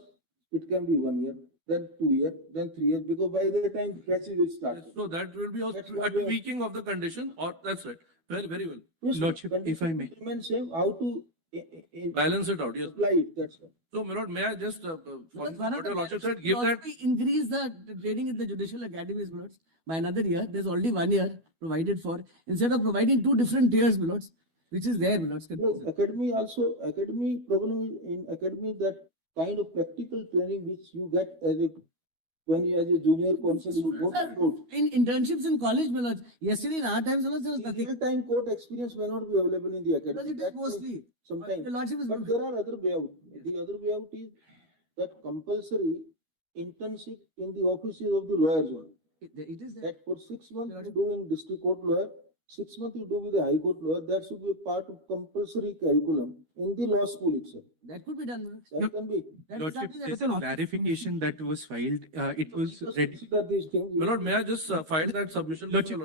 it can be 1 year, then 2 years, then 3 years, because by the time batches will start. So that will be a tweaking of the condition, or that's right. Very, very well. Yes, Lordship, if I may. Remain same, how to Balance it out, yes. apply it, that's all. So, my lord, may I just, what One of your the lordship merits said, give also that. we increase the training in the judicial academies, Bullets, by another year. There's already 1 year provided for. Instead of providing 2 different tiers, Bullets, which is there, Bullets. No, academy also, academy problem is in academy that kind of practical training which you get as a when you as a junior counsel you go to court. In internships in college, Bullets, yesterday in our times, Bullets, there was nothing. Real-time court experience may not be available in the Because academy. it is mostly. Sometimes. The lordship is But there are other way out. The other way out is that compulsory internship in the offices of the lawyers only. It is That for 6 months you do in district court lawyer, 6 months you do with the high court lawyer. That should be a part of compulsory curriculum in the law school itself. That could be done. That can be. Lordship, this clarification that was filed, it was ready. Lord, may I just file that submission? Lordship,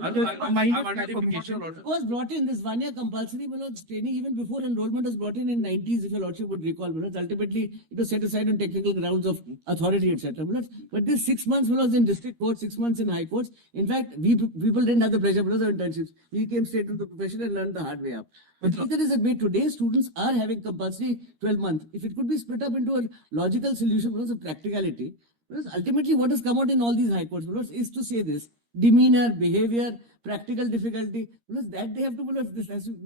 clarification. It was brought in this 1 year compulsory training even before enrollment was brought in 90s, if your lordship would recall. Ultimately, it was set aside on technical grounds of authority, etc. But this 6 months was in district court, 6 months in high courts. In fact, we people didn't have the pressure of internships. We came straight to the profession and learned the hard way up. But either is admitted, today students are having compulsory 12 months. If it could be split up into a logical solution because of practicality, because ultimately what has come out in all these high courts is to say this: demeanor, behavior, practical difficulty, because that they have to,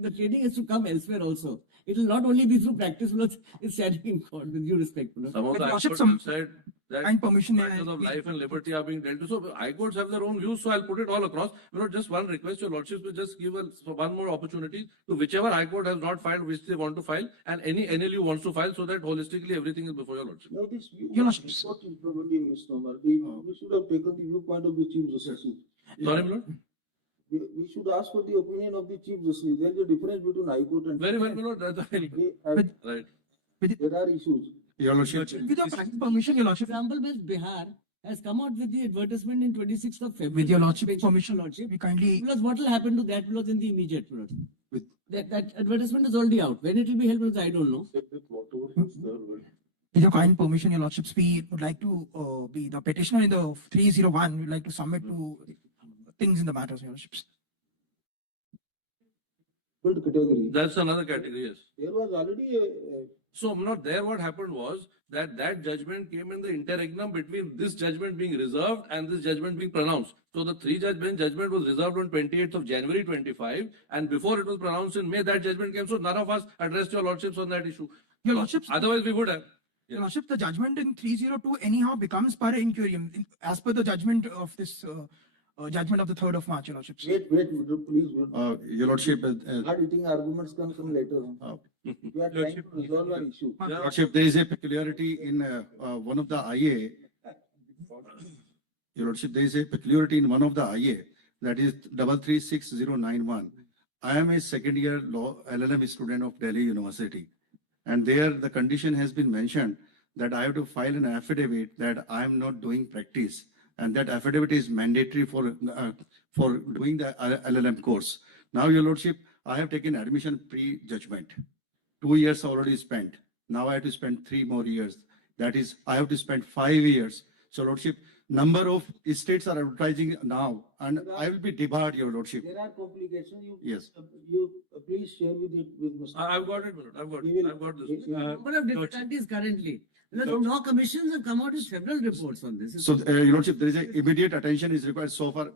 the training has to come elsewhere also. It will not only be through practice, because it's standing in court, with due respect. Some of the high courts have said that matters of life and liberty are being dealt with. So high courts have their own views, so I'll put it all across. Just one request, your lordships will just give us one more opportunity to whichever high court has not filed, which they want to file, and any NLU wants to file, so that holistically everything is before your lordship. No, this lordships. What is probably a misnomer. We should have taken the viewpoint of the Chief Justice. Sorry, my lord? We should ask for the opinion of the Chief Justice. There is a difference between High Court and... Very well, my lord. That's very good. Right. There are issues. Your lordship. With your permission, your lordship. Example, Bihar has come out with the advertisement in 26th of February. With your lordship permission, we kindly. Because what will happen to that in the immediate period? That advertisement is already out. When it will be held, I don't know. With your kind permission, your lordships, we would like to be the petitioner in the 301. We would like to submit to things in the matters, your lordships. Good category. That's another category, yes. There was already a... So, not there, what happened was that judgment came in the interregnum between this judgment being reserved and this judgment being pronounced. So, the three judgment was reserved on 28th of January 25, and before it was pronounced in May, that judgment came. So, none of us addressed your lordships on that issue. Your lordships. Otherwise, we would have. Your lordship, the judgment in 302 anyhow becomes per incurium as per the judgment of this judgment of the 3rd of March, your lordships. Wait, please. Your lordship. Hard eating arguments can come later. We are trying to resolve an issue. Your lordship, there is a peculiarity in one of the IA. Your lordship, there is a peculiarity in one of the IA, that is 336091. I am a second year law LLM student of Delhi University. And there the condition has been mentioned that I have to file an affidavit that I am not doing practice. And that affidavit is mandatory for doing the LLM course. Now, your lordship, I have taken admission pre-judgment. 2 years already spent. Now I have to spend 3 more years. That is, I have to spend 5 years. So, lordship, number of states are advertising now, and I will be debarred, your lordship. There are complications. Yes. You please share with Mr. I've got it, I've got this. Number of difficulties currently. Law commissions have come out with several reports on this. So, your lordship, there is a immediate attention is required so far.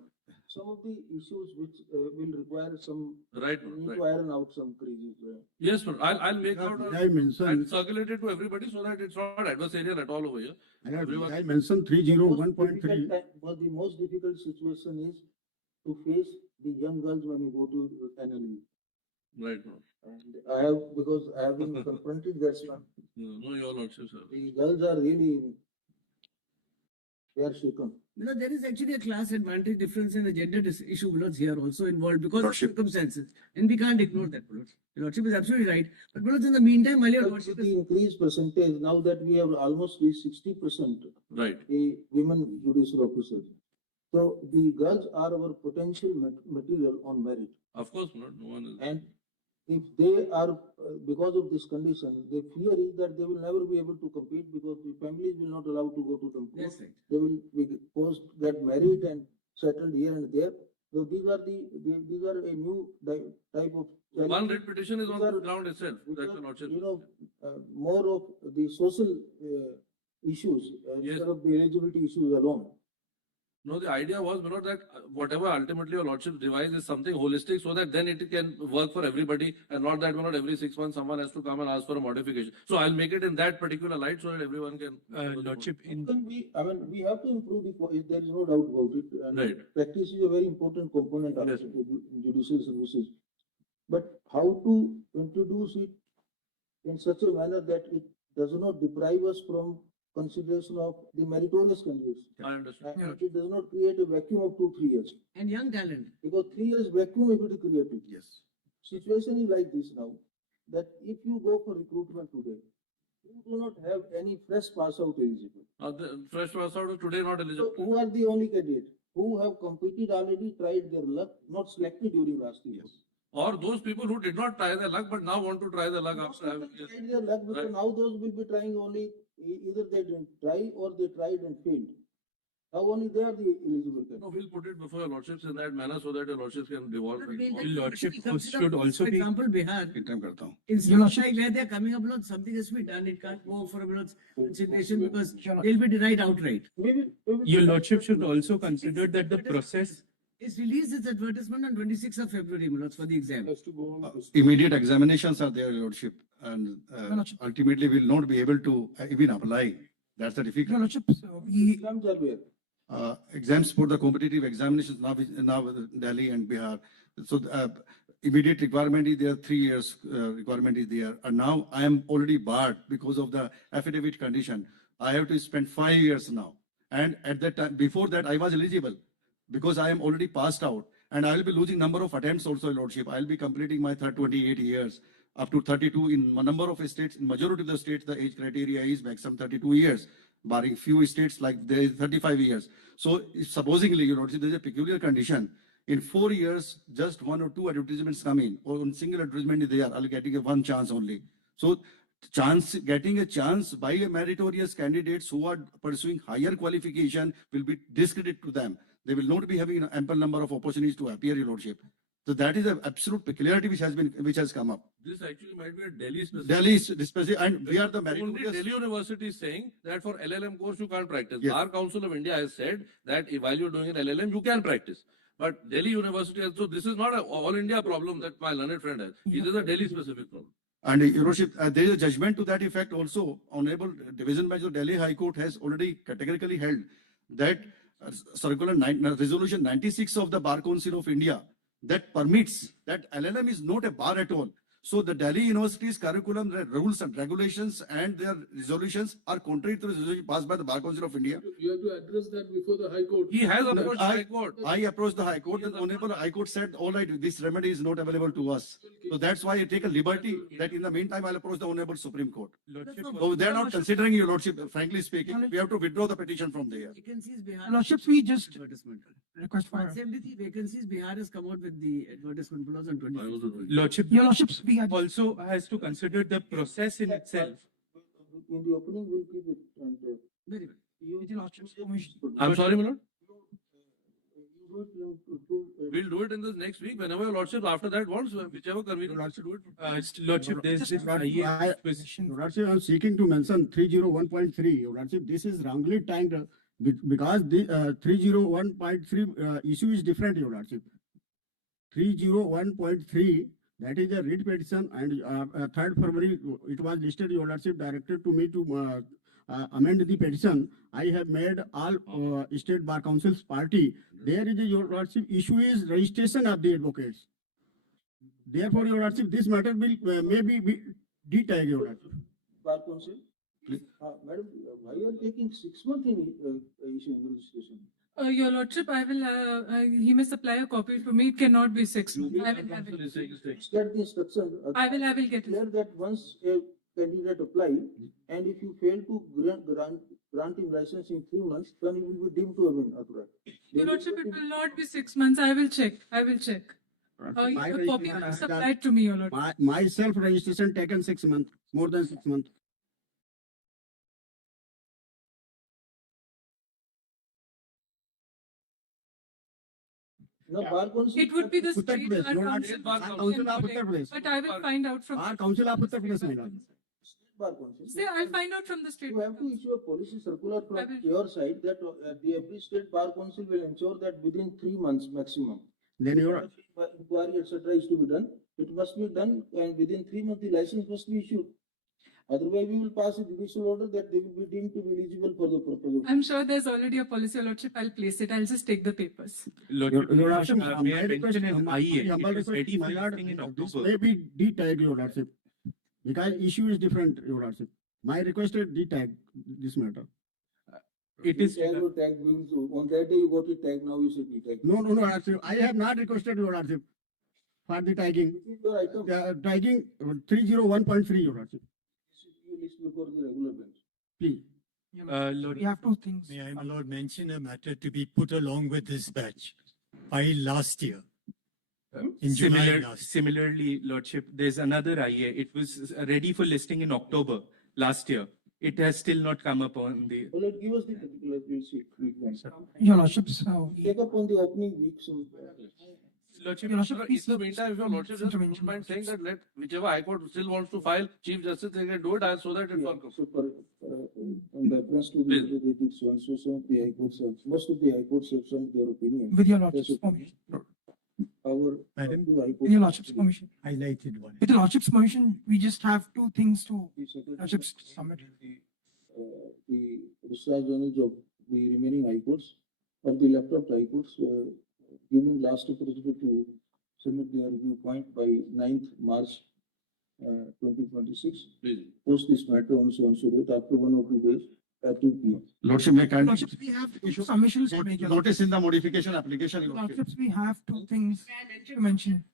Some of the issues which will require some... Right. To iron out some creases. Yes, sir. I'll make out and circulate it to everybody so that it's not adversarial at all over here. I mentioned 301.3. But the most difficult situation is to face the young girls when you go to NLU. Right. And because I have been confronted that one. No, your lordship, sir. The girls are really, they are shaken. There is actually a class advantage difference in the gender issue here also involved because of circumstances. And we can't ignore that. The lordship is absolutely right. But in the meantime, my lordship the increased percentage, now that we have almost reached 60%, right, the women judicial officers. So the girls are our potential material on merit. Of course, no one is. And if they are, because of this condition, the fear is that they will never be able to compete because the families will not allow to go to them. Yes, right. They will be forced to get married and settled here and there. So these are a new type of. One writ petition is on the ground itself. That's the lordship. More of the social issues instead of the eligibility issues alone. No, the idea was, that whatever ultimately your lordship devise is something holistic so that then it can work for everybody and not that every 6 months someone has to come and ask for a modification. So I'll make it in that particular light so that everyone can. Lordship, we have to improve there is no doubt about it. And right. Practice is a very important component of judicial services. But how to introduce it in such a manner that it does not deprive us from consideration of the meritorious candidates. I understand. And it does not create a vacuum of 2-3 years. And young talent. Because 3 years vacuum will be created. Yes. Situation is like this now. that if you go for recruitment today, you do not have any fresh pass out eligible. The fresh pass out today not So eligible. who are the only candidates who have competed already, tried their luck, not selected during last year? Or those people who did not try their luck but now want to try their luck after having. Tried their luck because Right. now those will be trying only, either they didn't try or they tried and failed. Now only they are the eligible candidates. No, we'll put it before your lordships in that manner so that your lordships can devolve. But we'll- Your lordship should also for example, Bihar. In Your states like where they're coming up, you know, something has to be done. It can't go for a consideration because they'll be denied outright. Your lordship should also consider that the process. It's released its advertisement on 26th of February, my lords, for the exam. Immediate examinations are there, Your Lordship, and ultimately will not be able to even apply. That's the difficulty. Exams are where? Exams for the competitive examinations now Delhi and Bihar. So immediate requirement is there, 3 years requirement is there. And now I am already barred because of the affidavit condition. I have to spend 5 years now. And at that time, before that, I was eligible because I am already passed out. And I will be losing number of attempts also, Your Lordship. I will be completing my 28 years up to 32 in a number of states. In majority of the states, the age criteria is maximum 32 years, barring few states like there is 35 years. So if supposingly, Your Lordship, there is a peculiar condition. In 4 years, just 1 or 2 advertisements come in, or on single advertisement is there, I'll getting a one chance only. So getting a chance by a meritorious candidates who are pursuing higher qualification will be discredit to them. They will not be having an ample number of opportunities to appear, Your Lordship. So that is an absolute peculiarity which has come up. This actually might be a Delhi specific. Delhi specific, and we are the Only meritorious. Delhi University is saying that for LLM course you can't practice. Yes. Bar Council of India has said that while you're doing an LLM you can practice. But Delhi University has, so this is not an all India problem that my learned friend has. It is a Delhi specific problem. And Your Lordship, there is a judgment to that effect also. Honorable Division Bench of Delhi High Court has already categorically held that Resolution 96 of the Bar Council of India that permits that LLM is not a bar at all. So the Delhi University's curriculum, their rules and regulations and their resolutions are contrary to the resolution passed by the Bar Council of India. You have to address that before the High Court. He has approached the High Court. I approached the High Court and Honorable High Court said, all right, this remedy is not available to us. So that's why I take a liberty that in the meantime, I'll approach the Honorable Supreme Court. So they're not considering, Your Lordship, frankly speaking, we have to withdraw the petition from there. Vacancies Bihar. Lordships, we just Advertisement. request for. 173 vacancies Bihar has come out with the advertisement below on 20. Lordship, your lordships, we also has to consider the process in itself. In the opening, we'll keep it. And, Very good. I'm sorry, my lord. you We'll do it in this next week whenever your lordship after that wants, whichever convenient wants to do it. Lordship, there's this position. Your Lordship, I'm seeking to mention 301.3. Your Lordship, this is wrongly tagged because the 301.3 issue is different, Your Lordship. 301.3, that is a writ petition, and 3rd February, it was listed, Your Lordship, directed to me to amend the petition. I have made all State Bar Council's party. There is a, Your Lordship, issue is registration of the advocates. Therefore, Your Lordship, this matter will maybe be de-tagged, Your Lordship. Bar Council. Madam, why you are taking 6 months in issuing registration? Your Lordship, I will, he may supply a copy to me. It cannot be 6 months. I will have it. Get the instruction. I will get it. Clear that once a candidate apply, and if you fail to grant him license in 3 months, then he will be deemed to have been authorized. Your Lordship, it will not be 6 months. I will check. A copy will be supplied to me, Your Lordship. My self-registration taken 6 months, more than 6 months. No, Bar Council. It would be the Uttar state Pradesh, bar you are council. not Council of Uttar Pradesh. But I will find out from. Bar Council of Uttar Pradesh, my lord. Bar Council. See, I'll find out from the state. You have to issue a policy circular from your side that the every state bar council will ensure that within 3 months maximum. Then your inquiry, etc., is to be done. It must be done, and within 3 months the license must be issued. Otherwise, we will pass a judicial order that they will be deemed to be eligible for the proposal. I'm sure there's already a policy, Your Lordship. I'll place it. I'll just take the papers. Lordship, Your Lordship, may I mention an my IE, humble it is request, ready my for lord, listing in this October. may be de-tagged, Your Lordship, because issue is different, Your Lordship. My request is de-tag this matter. It is tag or tag. On that day you got it tag. Now you should be tag. No, Your Lordship. I have not requested, Your Lordship. for the tagging. Your item. Tagging 301.3, Your Lordship. You list before the regular bench. Please. Lord, We have two things. may I, my lord, mention a matter to be put along with this batch? Filed last year. In July last. Similarly, Lordship, there's another IA. It was ready for listing in October last year. It has still not come up on the. Well, give us the particular, we'll see. Your Lordships, Take up on the opening week, so. Lordship, Your Lordship, in the meantime, if your Lordship just don't mind saying that let whichever High Court still wants to file, Chief Justice, they can do it so that it will come. So for, in reference to the related so and so, some of the high courts have, most of the high courts have sent their opinion. With your Lordship's permission. Our. Madam, With your Lordship's permission. Highlighted one. With your Lordship's permission, we just have two things to Lordship's submit. The discharge journals of the remaining high courts, of the left of high courts, giving last opportunity to submit their review point by 9th March 2026. Post this matter on so and so date after 1 or 2 days at 2 p.m. Lordship, may kindly Lordships, we have two submissions to make. notice in the modification application. Lordship. Lordships, we have two things to mention.